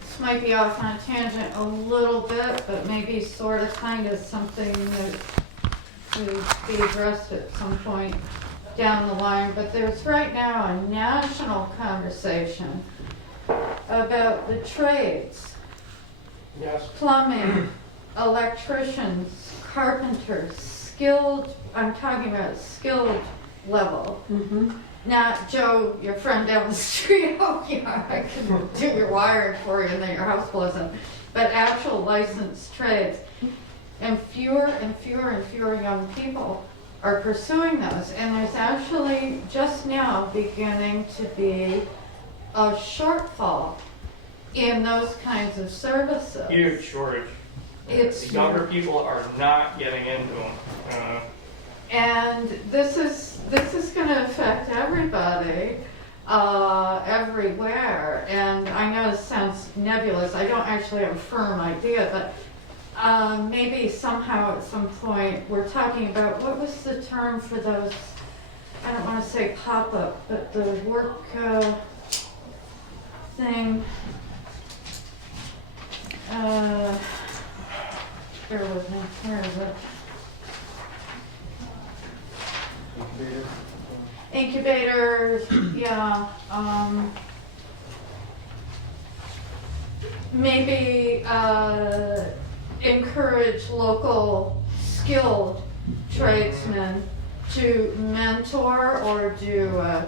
this might be off on a tangent a little bit, but maybe sort of kind of something that could be addressed at some point down the line. But there's right now a national conversation about the trades. Yes. Plumbing, electricians, carpenters, skilled, I'm talking about skilled level. Not Joe, your friend down the street, oh yeah, I can do your wiring for you and then your house blows in. But actual licensed trades. And fewer and fewer and fewer young people are pursuing those. And there's actually just now beginning to be a shortfall in those kinds of services. Huge shortage. It's The younger people are not getting into them. And this is going to affect everybody, everywhere. And I know this sounds nebulous. I don't actually have a firm idea, but maybe somehow at some point we're talking about, what was the term for those? I don't want to say pop-up, but the work thing. Bear with me. Where is it? Incubators, yeah. Maybe encourage local skilled tradesmen to mentor or do a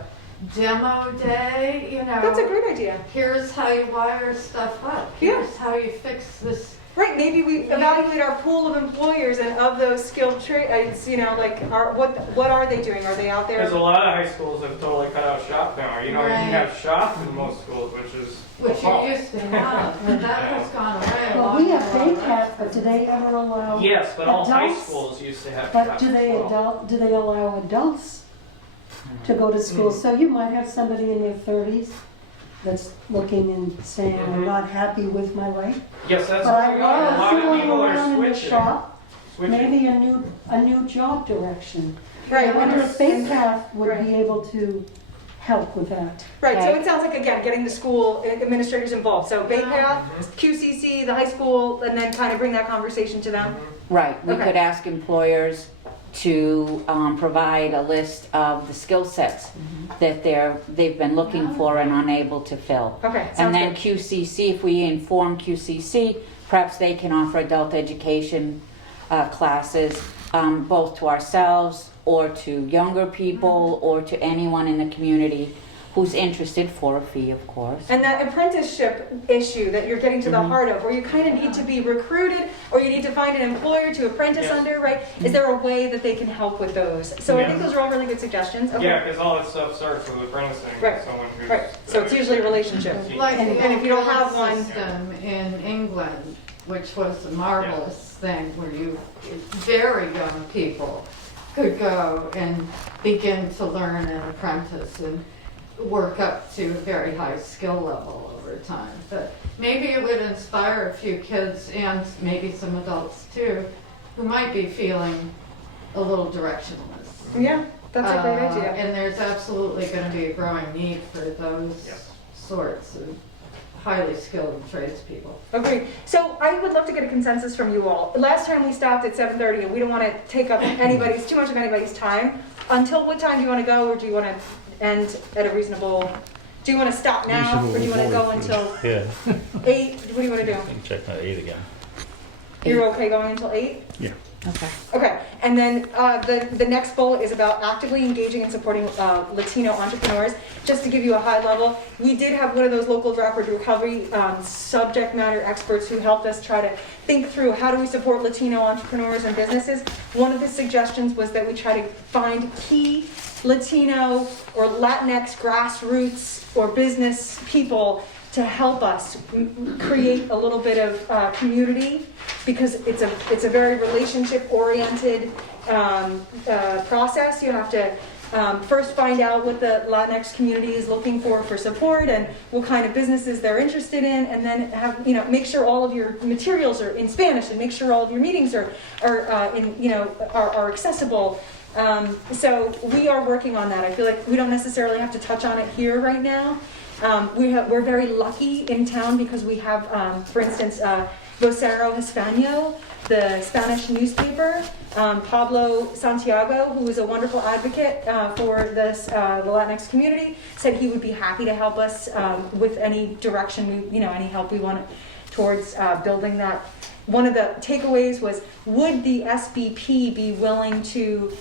demo day, That's a great idea. Here's how you wire stuff up. Here's how you fix this. Right, maybe we evaluate our pool of employers and of those skilled trades, what are they doing? Are they out there? There's a lot of high schools that have totally cut out shop now. You have shop in most schools, which is you used to have, but that has gone away a Well, lot. we have Baypath, but do they ever allow? Yes, but all high adults? schools used to have But shops do as they well. do they allow adults to go to school? So you might have somebody in their 30s that's looking and saying, I'm not happy with my life. Yes, that's But I going on. A love lot of going people around are in the switching. shop, Switching. maybe a new job direction. Right, I wonder if Baypath would be able to help with that. Right, so it sounds like, again, getting the school administrators involved. So Baypath, QCC, the high school, and then kind of bring that conversation to them. Right, we Okay. could ask employers to provide a list of the skill sets that they've been looking for and unable to fill. Okay, And sounds then good. QCC, if we inform QCC, perhaps they can offer adult education classes, both to ourselves or to younger people or to anyone in the community who's interested for a fee, of course. And that apprenticeship issue that you're getting to the heart of, where you kind of need to be recruited or you need to find an employer to apprentice Yes. under, right? Is there a way that they can help with those? So I think those are all really good suggestions. Okay. Yeah, because all that stuff starts with apprenticing. Right. Someone who's, Right. So it's usually a relationship. Like And the if you don't old have one- system in England, which was a marvelous thing, where you, very young people could go and begin to learn and apprentice and work up to a very high skill level over time. But maybe it would inspire a few kids and maybe some adults too, who might be feeling a little directionless. Yeah, that's a great idea. And there's absolutely going to be a growing need for those Yes. sorts of highly skilled tradespeople. Agreed. So I would love to get a consensus from you all. Last time we stopped at 7:30 and we don't want to take up too much of anybody's time. Until what time do you want to go, or do you want to end at a reasonable, do you want to stop now, or do you want to go until Yeah, 8? What do you want to do? you can check that 8 again. You're okay going until 8? Yeah. Okay. Okay, and then the next bullet is about actively engaging and supporting Latino entrepreneurs. Just to give you a high level, we did have one of those local rapid recovery subject matter experts who helped us try to think through how do we support Latino entrepreneurs and businesses. One of the suggestions was that we try to find key Latino or Latinx grassroots or business people to help us create a little bit of community, because it's a very relationship-oriented process. You have to first find out what the Latinx community is looking for support and what kind of businesses they're interested in, and then have, make sure all of your materials are in Spanish and make sure all of your meetings are accessible. So we are working on that. I feel like we don't necessarily have to touch on it here right now. We're very lucky in town because we have, for instance, Vocero Hispano, the Spanish newspaper. Pablo Santiago, who is a wonderful advocate for the Latinx community, said he would be happy to help us with any direction, any help we want towards building that. One of the takeaways was, would the SBP be willing to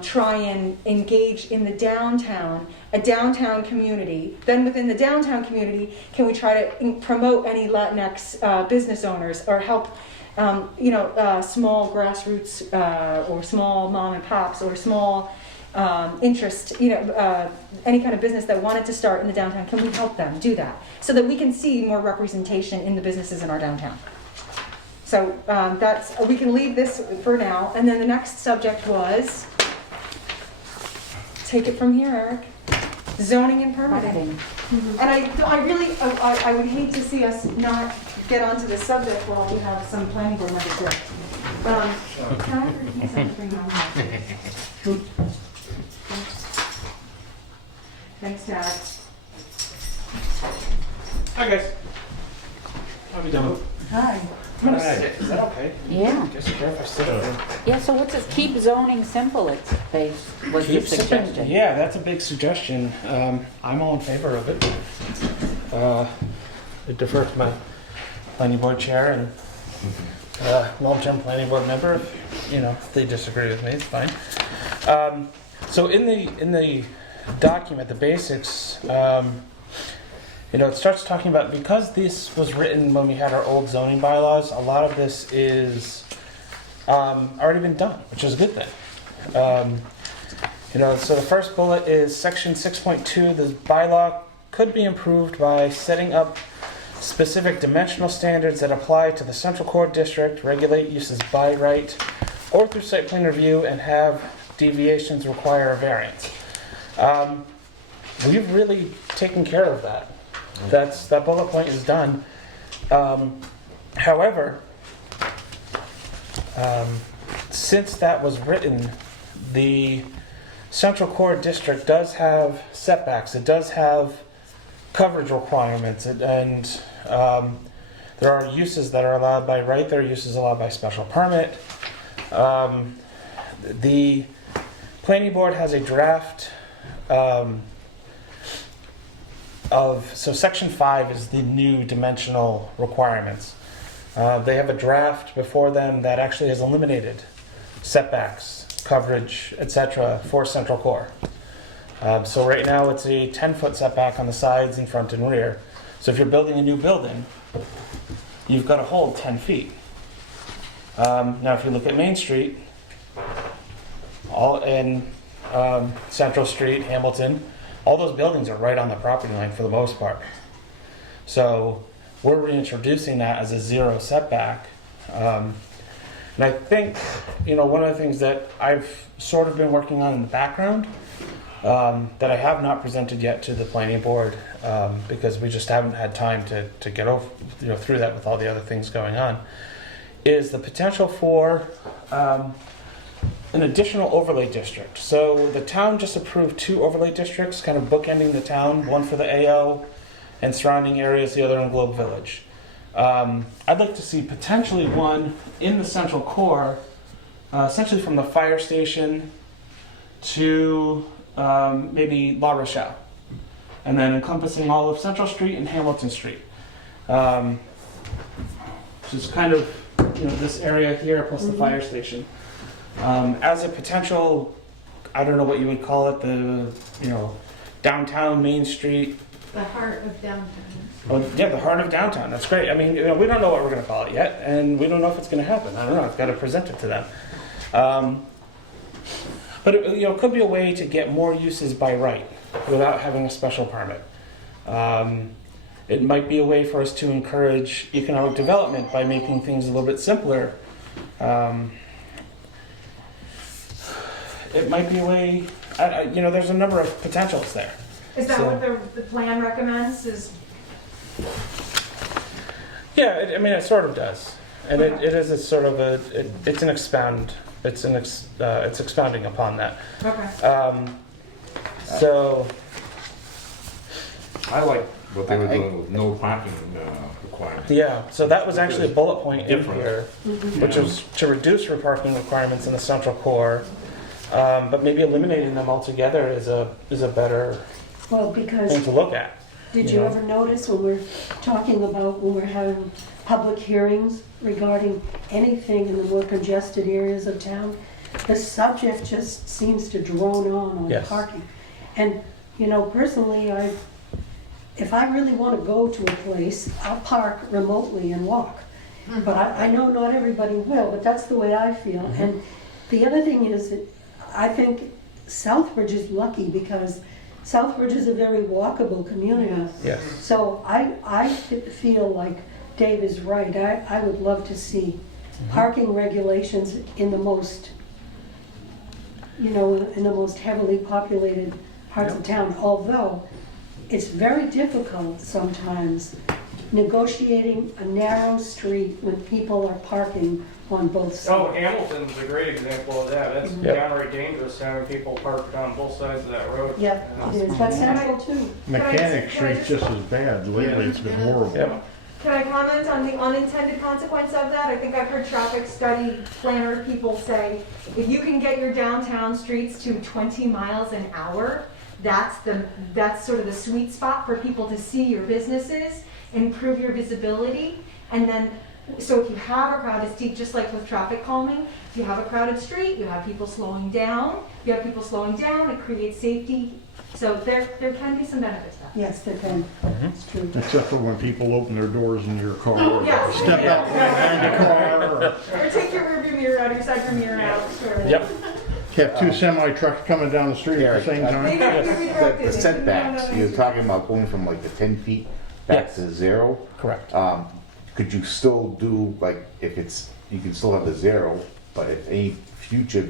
try and engage in the downtown, a downtown community? Then within the downtown community, can we try to promote any Latinx business owners or help small grassroots or small mom and pops or small interest, any kind of business that wanted to start in the downtown? Can we help them do that so that we can see more representation in the businesses in our downtown? So we can leave this for now. And then the next subject was, take it from here, Eric. Zoning and permitting. And I would hate to see us not get onto this subject while we have some planning board members here. Can I have your keys and bring them home? Thanks, Dad. Hi, guys. How we doing? Hi. I'm gonna sit, is that okay? Yeah. Just care if I sit there. Yeah, so what's this, keep zoning simple, was the Keep sipping. suggestion. Yeah, that's a big suggestion. I'm all in favor of it. I defer to my planning board chair and long-term planning board member. If they disagree with me, it's fine. So in the document, the basics, it starts talking about, because this was written when we had our old zoning bylaws, a lot of this is already been done, which is a good thing. So the first bullet is section 6.2. The bylaw could be improved by setting up specific dimensional standards that apply to the central core district, regulate uses by right or through site plan review, and have deviations require a variance. We've really taken care of that. That bullet point is done. However, since that was written, the central core district does have setbacks. It does have coverage requirements, and there are uses that are allowed by right. There are uses allowed by special permit. The planning board has a draft so section 5 is the new dimensional requirements. They have a draft before them that actually has eliminated setbacks, coverage, etc. for central core. So right now it's a 10-foot setback on the sides, in front and rear. So if you're building a new building, you've got to hold 10 feet. Now if you look at Main Street, all in Central Street, Hamilton, all those buildings are right on the property line for the most part. So we're reintroducing that as a 0 setback. And I think, one of the things that I've sort of been working on in the background, that I have not presented yet to the planning board, because we just haven't had time to get over, through that with all the other things going on, is the potential for an additional overlay district. So the town just approved 2 overlay districts, kind of bookending the town, one for the AO and surrounding areas, the other in Globe Village. I'd like to see potentially one in the central core, essentially from the fire station to maybe La Rochelle, and then encompassing all of Central Street and Hamilton Street. Which is kind of this area here plus the fire station. As a potential, I don't know what you would call it, the downtown Main Street. The heart of downtown. Oh, yeah, the heart of downtown. That's great. I mean, we don't know what we're going to call it yet, and we don't know if it's going to happen. I don't know. I've got to present it to them. But it could be a way to get more uses by right without having a special permit. It might be a way for us to encourage economic development by making things a little bit simpler. It might be a way. There's a number of potentials there. Is that what the plan recommends? Yeah, it sort of does, and it is a sort of it's expounding upon that. Okay. So I like what they were doing with no parking requirements. yeah, so that was actually a bullet point in Different. here, which was to reduce parking requirements in the central core, but maybe eliminating them altogether is a better Well, because thing to look at. did you ever notice when we're having public hearings regarding anything in the more congested areas of town, the subject just seems to drone on Yes. parking. And, personally, if I really want to go to a place, I'll park remotely and walk. But I know not everybody will, but that's the way I feel. And the other thing is that I think Southbridge is lucky because Southbridge is a very walkable community. Yes. So I feel like Dave is right. I would love to see parking regulations in the most, in the most heavily populated parts of town. Although it's very difficult sometimes negotiating a narrow street when people are parking on both Oh, sides. Hamilton's a great example of that. That's downright dangerous having people parked on both sides of that road. Yeah, it is. But Central too. Mechanic Street's just as bad. Lately, it's been horrible. Yep. Can I comment on the unintended consequence of that? I think I've heard traffic study planner people say, if you can get your downtown streets to 20 miles an hour, that's sort of the sweet spot for people to see your businesses, improve your visibility, and then, so if you have a crowded street, just like with traffic calming, if you have a crowded street, you have people slowing down. If you have people slowing down, it creates safety. So there can be some benefits to that. Yes, there can. It's true. Except for when people open their doors in your car. Or Yes. step out from behind the car. Or take your rearview mirror out, your side mirror out. Sure. Yep. Have 2 semi trucks coming down the street at the same Maybe time. it could be The directed. setbacks, you're talking about going from like the 10 feet back Yes. to 0. Correct. Could you still do, like, you can still have the 0, but if any future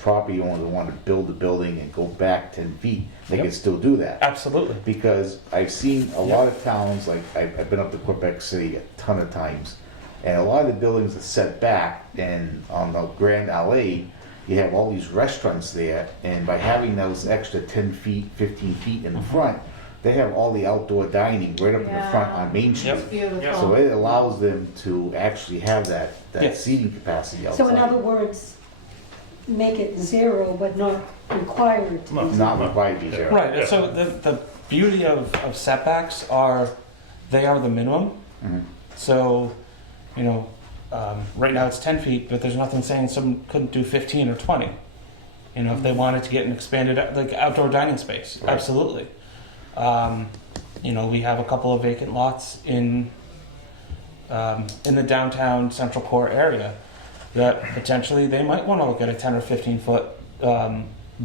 property owner want to build a building and go back 10 feet, they Yep. can still do that. Absolutely. Because I've seen a lot of towns, like I've been up to Quebec City a ton of times, and a lot of the buildings are set back, and on the Grand Alley, you have all these restaurants there, and by having those extra 10 feet, 15 feet in the front, they have all the outdoor dining right up in the front on Main Street. Yep. Beautiful. So it allows them to actually have that Yes. seating capacity outside. So in other words, make it 0, but not required to be. Not required to be 0. Right. So the beauty of setbacks they are the minimum. Mhm. So, right now it's 10 feet, but there's nothing saying someone couldn't do 15 or 20. You know, if they wanted to get an expanded like outdoor dining space, Right. absolutely. You know, we have a couple of vacant lots in the downtown central core area that potentially they might want to look at a 10 or 15 foot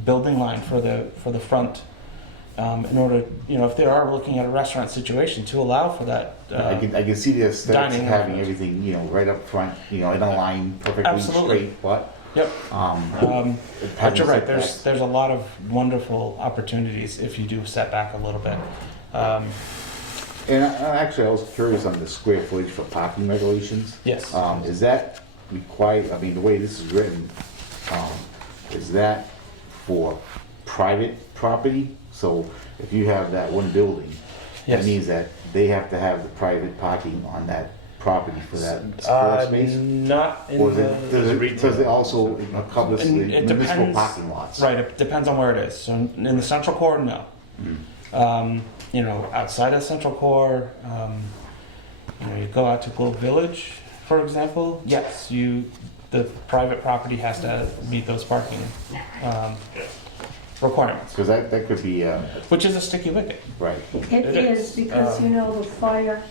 building line for the front in order, you know, if they are looking at a restaurant situation to allow for that. I can see the aesthetics of dining having element. everything, you know, right up front, you know, in a line, perfectly Absolutely. straight, but, Yep. having But you're right. setbacks. There's a lot of wonderful opportunities if you do set back a little bit. And actually, I was curious on the square footage for parking regulations. Yes. Is that required, I mean, the way this is written, is that for private property? So if you have that one building, that Yes. means that they have to have the private parking on that property for that floor space? Not in Or the. does it also encompass the And it municipal depends- parking lots? Right, it depends on where it is. So in the central core, no. You know, outside of central core, you know, you go out to Globe Village, for example. Yes, the private property has to meet those parking requirements, Because that could be, which is a sticky wicket. right. It It is, is. because, you know, the fire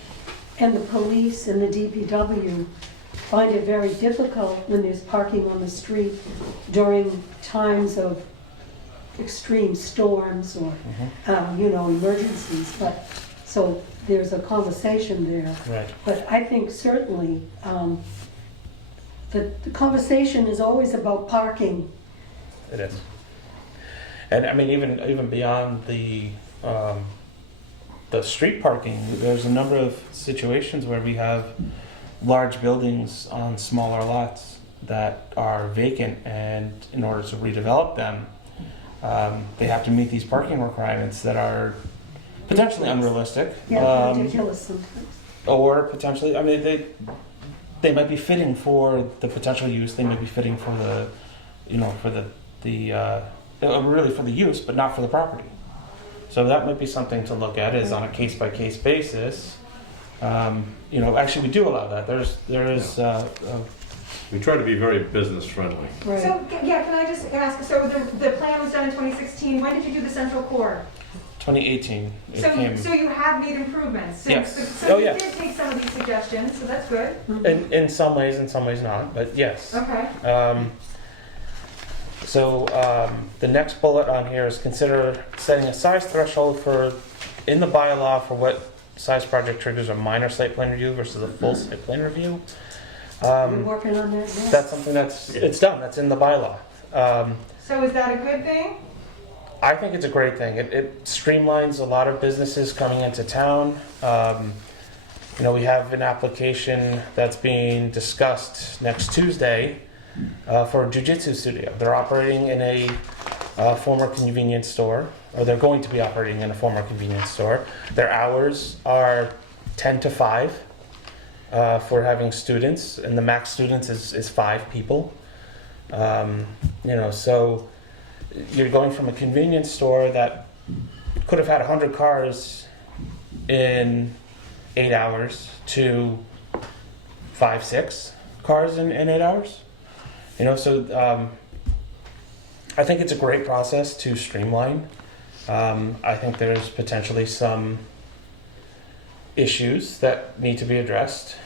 and the police and the DPW find it very difficult when there's parking on the street during times of extreme storms or, you know, emergencies, but, so there's a conversation there. Right. But I think certainly, the conversation is always about parking. It is. And I mean, even beyond the street parking, there's a number of situations where we have large buildings on smaller lots that are vacant, and in order to redevelop them, they have to meet these parking requirements that are potentially unrealistic. Yeah, ridiculous sometimes. Or potentially, I mean, they might be fitting for the potential use. They might be fitting for the, you know, for the really for the use, but not for the property. So that might be something to look at, is on a case by case basis. You know, actually, we do allow that. There is. We try to be very business friendly. Right. So, yeah, can I just ask, so the plan was done in 2016, when did you do the central core? 2018. It So, came. so you have made improvements since, Yes. so Oh, you yes. did take some of these suggestions, so that's good. In some ways not, but yes. Okay. So the next bullet on here is consider setting a size threshold in the bylaw for what size project triggers a minor site plan review versus a full site plan review. We're working on that now. That's something it's done. That's in the bylaw. So is that a good thing? I think it's a great thing. It streamlines a lot of businesses coming into town. You know, we have an application that's being discussed next Tuesday for a jiu-jitsu studio. They're operating in a former convenience store, or they're going to be operating in a former convenience store. Their hours are 10 to 5 for having students, and the max students is 5 people. You know, so you're going from a convenience store that could have had 100 cars in 8 hours to 5-6 cars in 8 hours. You know, so I think it's a great process to streamline. I think there's potentially some issues that need to be addressed,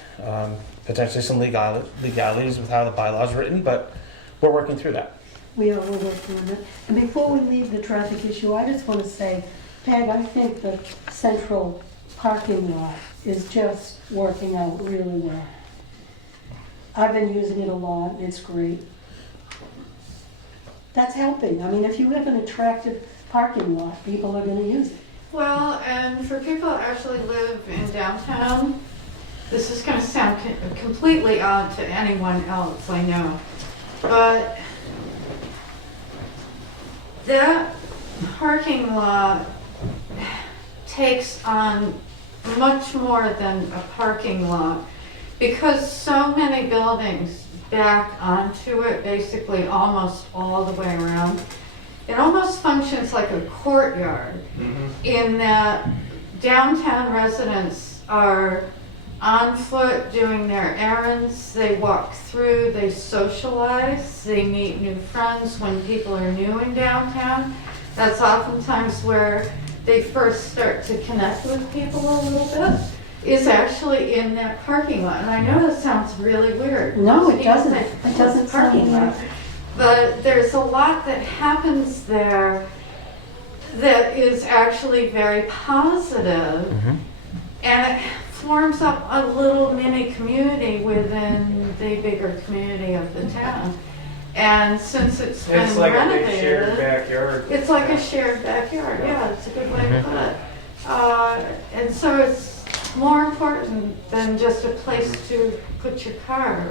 potentially some legalities with how the bylaw is written, but we're working through that. We're working on it. And before we leave the traffic issue, I just want to say, Peg, I think the central parking lot is just working out really well. I've been using it a lot, and it's great. That's helping. I mean, if you have an attractive parking lot, people are going to use it. Well, and for people that actually live in downtown, this is going to sound completely odd to anyone else, I know, but that parking lot takes on much more than a parking lot, because so many buildings back onto it, basically almost all the way around. It almost functions like a courtyard in that downtown residents are on foot doing their errands, they walk through, they socialize, they meet new friends when people are new in downtown. That's oftentimes where they first start to connect with people a little bit, is actually in that parking lot. And I know that sounds really weird. No, it People doesn't. say, It "What's doesn't a parking sound lot?" But there's a lot that happens there that is actually very positive, and it forms up a little mini community within the bigger community of the town. And since it's been It's like a big renovated, shared backyard. it's like a shared backyard. Yeah, it's a good way to put it. And so it's more important than just a place to put your car.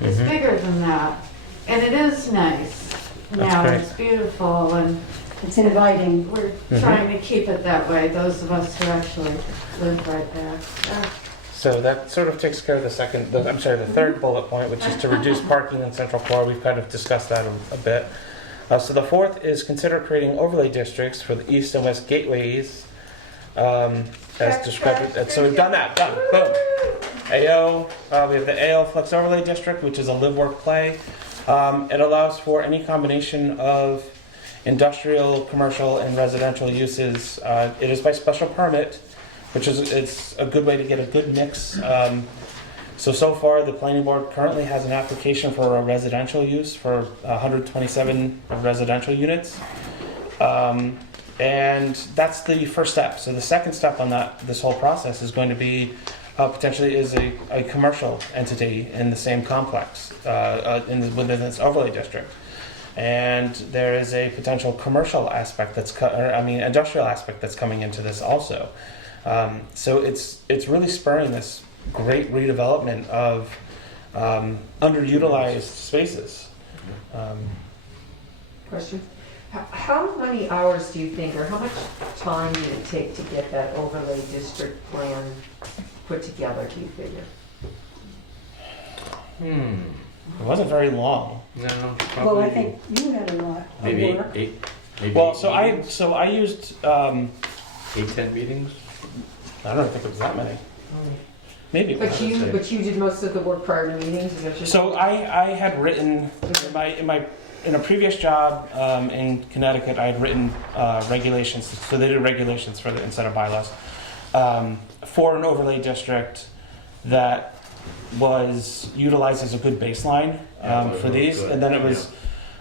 It's bigger than that, and it is nice. Now great. it's beautiful, and It's inviting. we're trying to keep it that way. Those of us who actually live right there. Yeah. So that sort of takes care of the third bullet point, which is to reduce parking in Central Core. We've kind of discussed that a bit. So the fourth is consider creating overlay districts for the east and west gateways, as described. So we've done that. Done. Boom. AO. We have the AO Flex Overlay District, which is a live, work, play. It allows for any combination of industrial, commercial, and residential uses. It is by special permit, which is it's a good way to get a good mix. So far, the planning board currently has an application for a residential use for 127 residential units. And that's the first step. So the second step on this whole process is going to be potentially is a commercial entity in the same complex within this overlay district. And there is a potential commercial aspect industrial aspect that's coming into this also. So it's really spurring this great redevelopment of underutilized spaces. Question? How many hours do you think, or how much time did it take to get that overlay district plan put together, do you figure? It wasn't very long. No, Well, probably I think you had a lot of maybe work. eight. Maybe Well, eight so I used 8-10 meetings. I don't think it was that many. Maybe. It was. But you did most of the work prior to meetings, is that what you're So I had written in a previous job in Connecticut, I had written regulations. So they did regulations for the instead of bylaws for an overlay district that was utilized as a good baseline for these, good. and then it was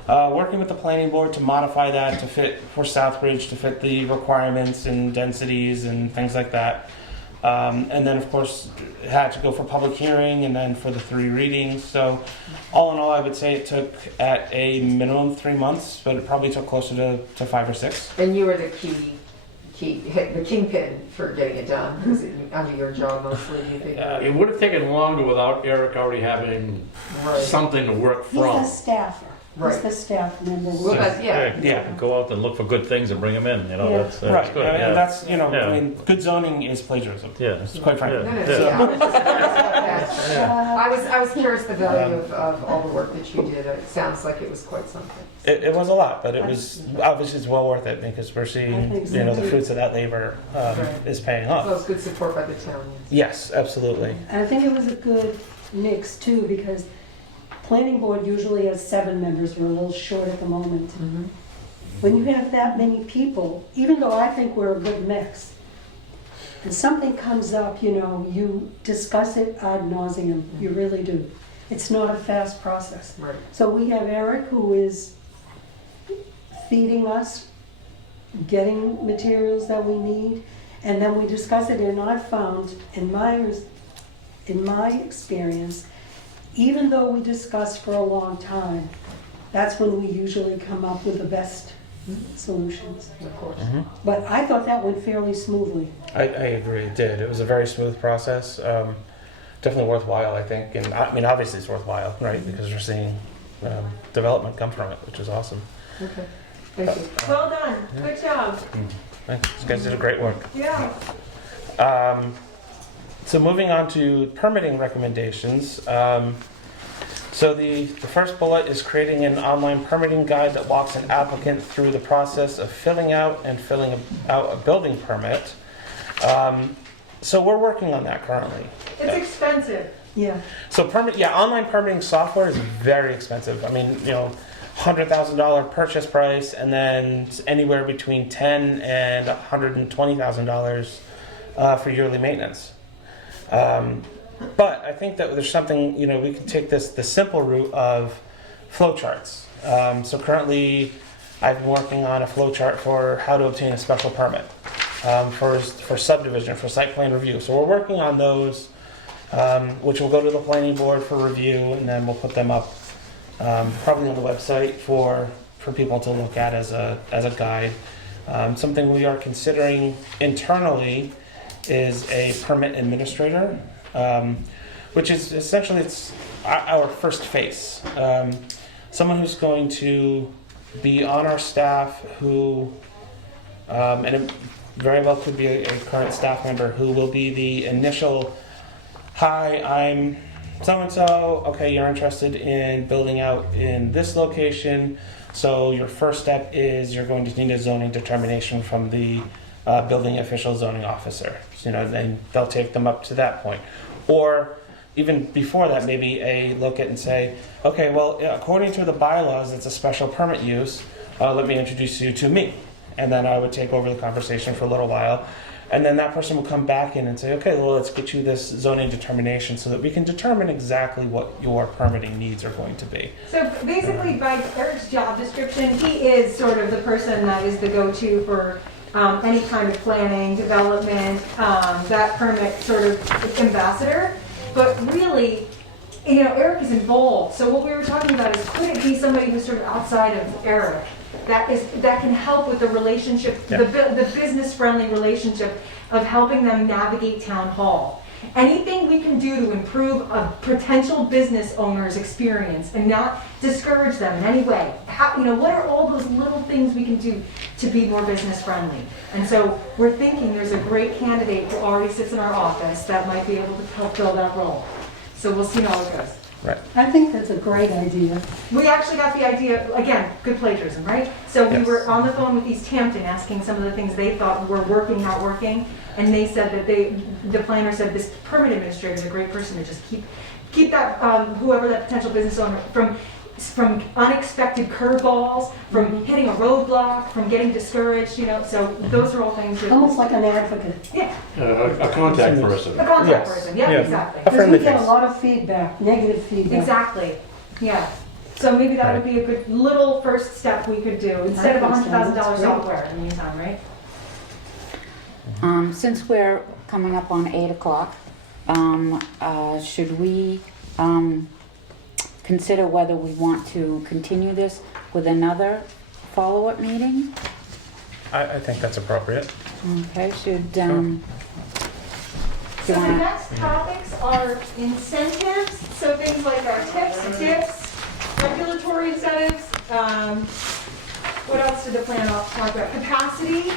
working with the planning board to modify that to fit for Southbridge to fit the requirements and densities and things like that. And then, of course, it had to go for public hearing and then for the 3 readings. So, all in all, I would say it took at a minimum 3 months, but it probably took closer to 5 or 6. And you were the the kingpin for getting it done. Was it under your job mostly, do you think? It would have taken longer without Eric already having Right. something to work He's from. the staffer. He's Right. the staff member. Well, that's, yeah. Yeah. Go out and look for good things and bring them in, Yeah. that's Right, good, and yeah. that's, Yeah. I mean, good zoning is plagiarism. Yeah. Quite frankly. No, no, Yeah. yeah, I was just curious about that. I was curious the value of all the work that you did. It sounds like it was quite something. It was a lot, but it was obviously it's well worth it because we're I seeing, think so, the too. fruits of that labor Right. is paying Well, off. it's good support by the town. Yes, absolutely. And I think it was a good mix too, because planning board usually has 7 members. We're a little short at the moment. Mm-hmm. When you have that many people, even though I think we're a good mix, and something comes up, you discuss it ad nauseum. You really do. It's not a fast process. Right. So we have Eric, who is feeding us, getting materials that we need, and then we discuss it. And I've found, in my experience, even though we discussed for a long time, that's when we usually come up with the best solutions. Of course. But I thought that went fairly smoothly. I agree, it did. It was a very smooth process. Definitely worthwhile, I think. And I mean, obviously it's worthwhile, right? Because we're seeing development come from it, which is awesome. Okay. Thank you. Well done, good job. Thanks. You guys did a great work. Yeah. So moving on to permitting recommendations. So the first bullet is creating an online permitting guide that walks an applicant through the process of filling out a building permit. So we're working on that currently. It's expensive. Yeah. So online permitting software is very expensive. I mean, $100,000 purchase price, and then anywhere between $10,000 and $120,000 for yearly maintenance. But I think that there's something, we can take the simple route of flowcharts. So currently, I've been working on a flowchart for how to obtain a special permit for subdivision, for site plan review. So we're working on those, which will go to the planning board for review, and then we'll put them up probably on the website for people to look at as a guide. Something we are considering internally is a permit administrator, which is essentially it's our first face. Someone who's going to be on our staff who, and it very well could be a current staff member who will be the initial, hi, I'm so-and-so, okay, you're interested in building out in this location, so your first step is you're going to need a zoning determination from the building official zoning officer. So, then they'll take them up to that point. Or even before that, maybe a look at and say, okay, well, according to the bylaws, it's a special permit use. Let me introduce you to me. And then I would take over the conversation for a little while. And then that person will come back in and say, okay, well, let's get you this zoning determination so that we can determine exactly what your permitting needs are going to be. So basically, by Eric's job description, he is sort of the person that is the go-to for any kind of planning, development, that permit sort of ambassador. But really, Eric is involved. So what we were talking about is, could it be somebody who's sort of outside of Eric that can help with the relationship, the business-friendly relationship of helping them navigate town hall. Anything we can do to improve a potential business owner's experience and not discourage them in any way. What are all those little things we can do to be more business-friendly? And so we're thinking there's a great candidate who already sits in our office that might be able to help fill that role. So we'll see how it goes. Right. I think that's a great idea. We actually got the idea, again, good plagiarism, right? So we were on the phone with East Hampton asking some of the things they thought were working, not working, and they said that the planner said this permit administrator is a great person to just keep that, whoever that potential business owner, from unexpected curveballs, from hitting a roadblock, from getting discouraged, so those are all things that... Almost like an advocate. Yeah. A contact person. A contact person, yeah, exactly. Because we get a lot of feedback, negative feedback. Exactly, yeah. So maybe that would be a good little first step we could do, instead of $100,000 software in the meantime, right? Since we're coming up on 8 o'clock, should we consider whether we want to continue this with another follow-up meeting? I think that's appropriate. Okay, should, So the next topics are incentives, so things like our tips, regulatory incentives, what else did the plan talk about? Capacity,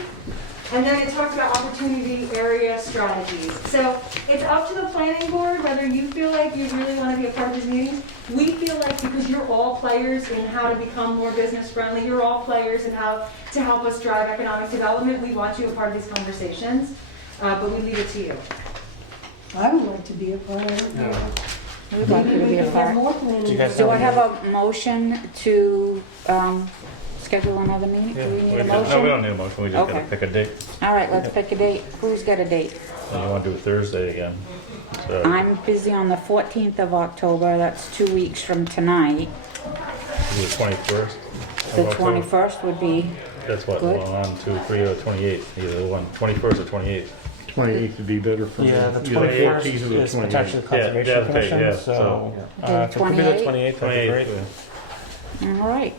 and then it talked about opportunity area strategies. So it's up to the planning board whether you feel like you really want to be a part of these meetings. We feel like because you're all players in how to become more business friendly, you're all players in how to help us drive economic development, we want you a part of these conversations, but we leave it to you. I would like to be a part of it. We'd like you to be a part. Do I have a motion to schedule another meeting? Do we need a motion? No, we don't need a motion, we just gotta Okay. pick a date. All right, let's pick a date. Who's got a date? And you wanna do Thursday again. So, I'm busy on the 14th of October, that's 2 weeks from tonight. do the 21st. The 21st would be, That's what, Good. 1, 2, 3, or 28th, either one, 21st or 28th. 28th would be better for me. Yeah, the Either 21st 14th or the is potentially 28th. Conservation Yeah, okay, Commission, yeah, so The if it could be the 28th? 28th, that'd be great. 28th, all right.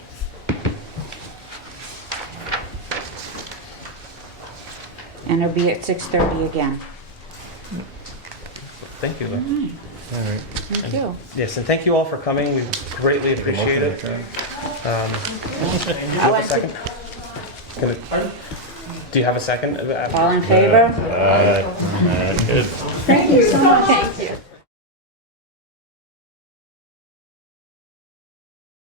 And it'll be at 6:30 again. Thank you. All right. Thank you. Yes, and thank you all for coming. We greatly appreciate it. Do you have a second? Do you have a second? All in favor? Good. Thank you so much. Thank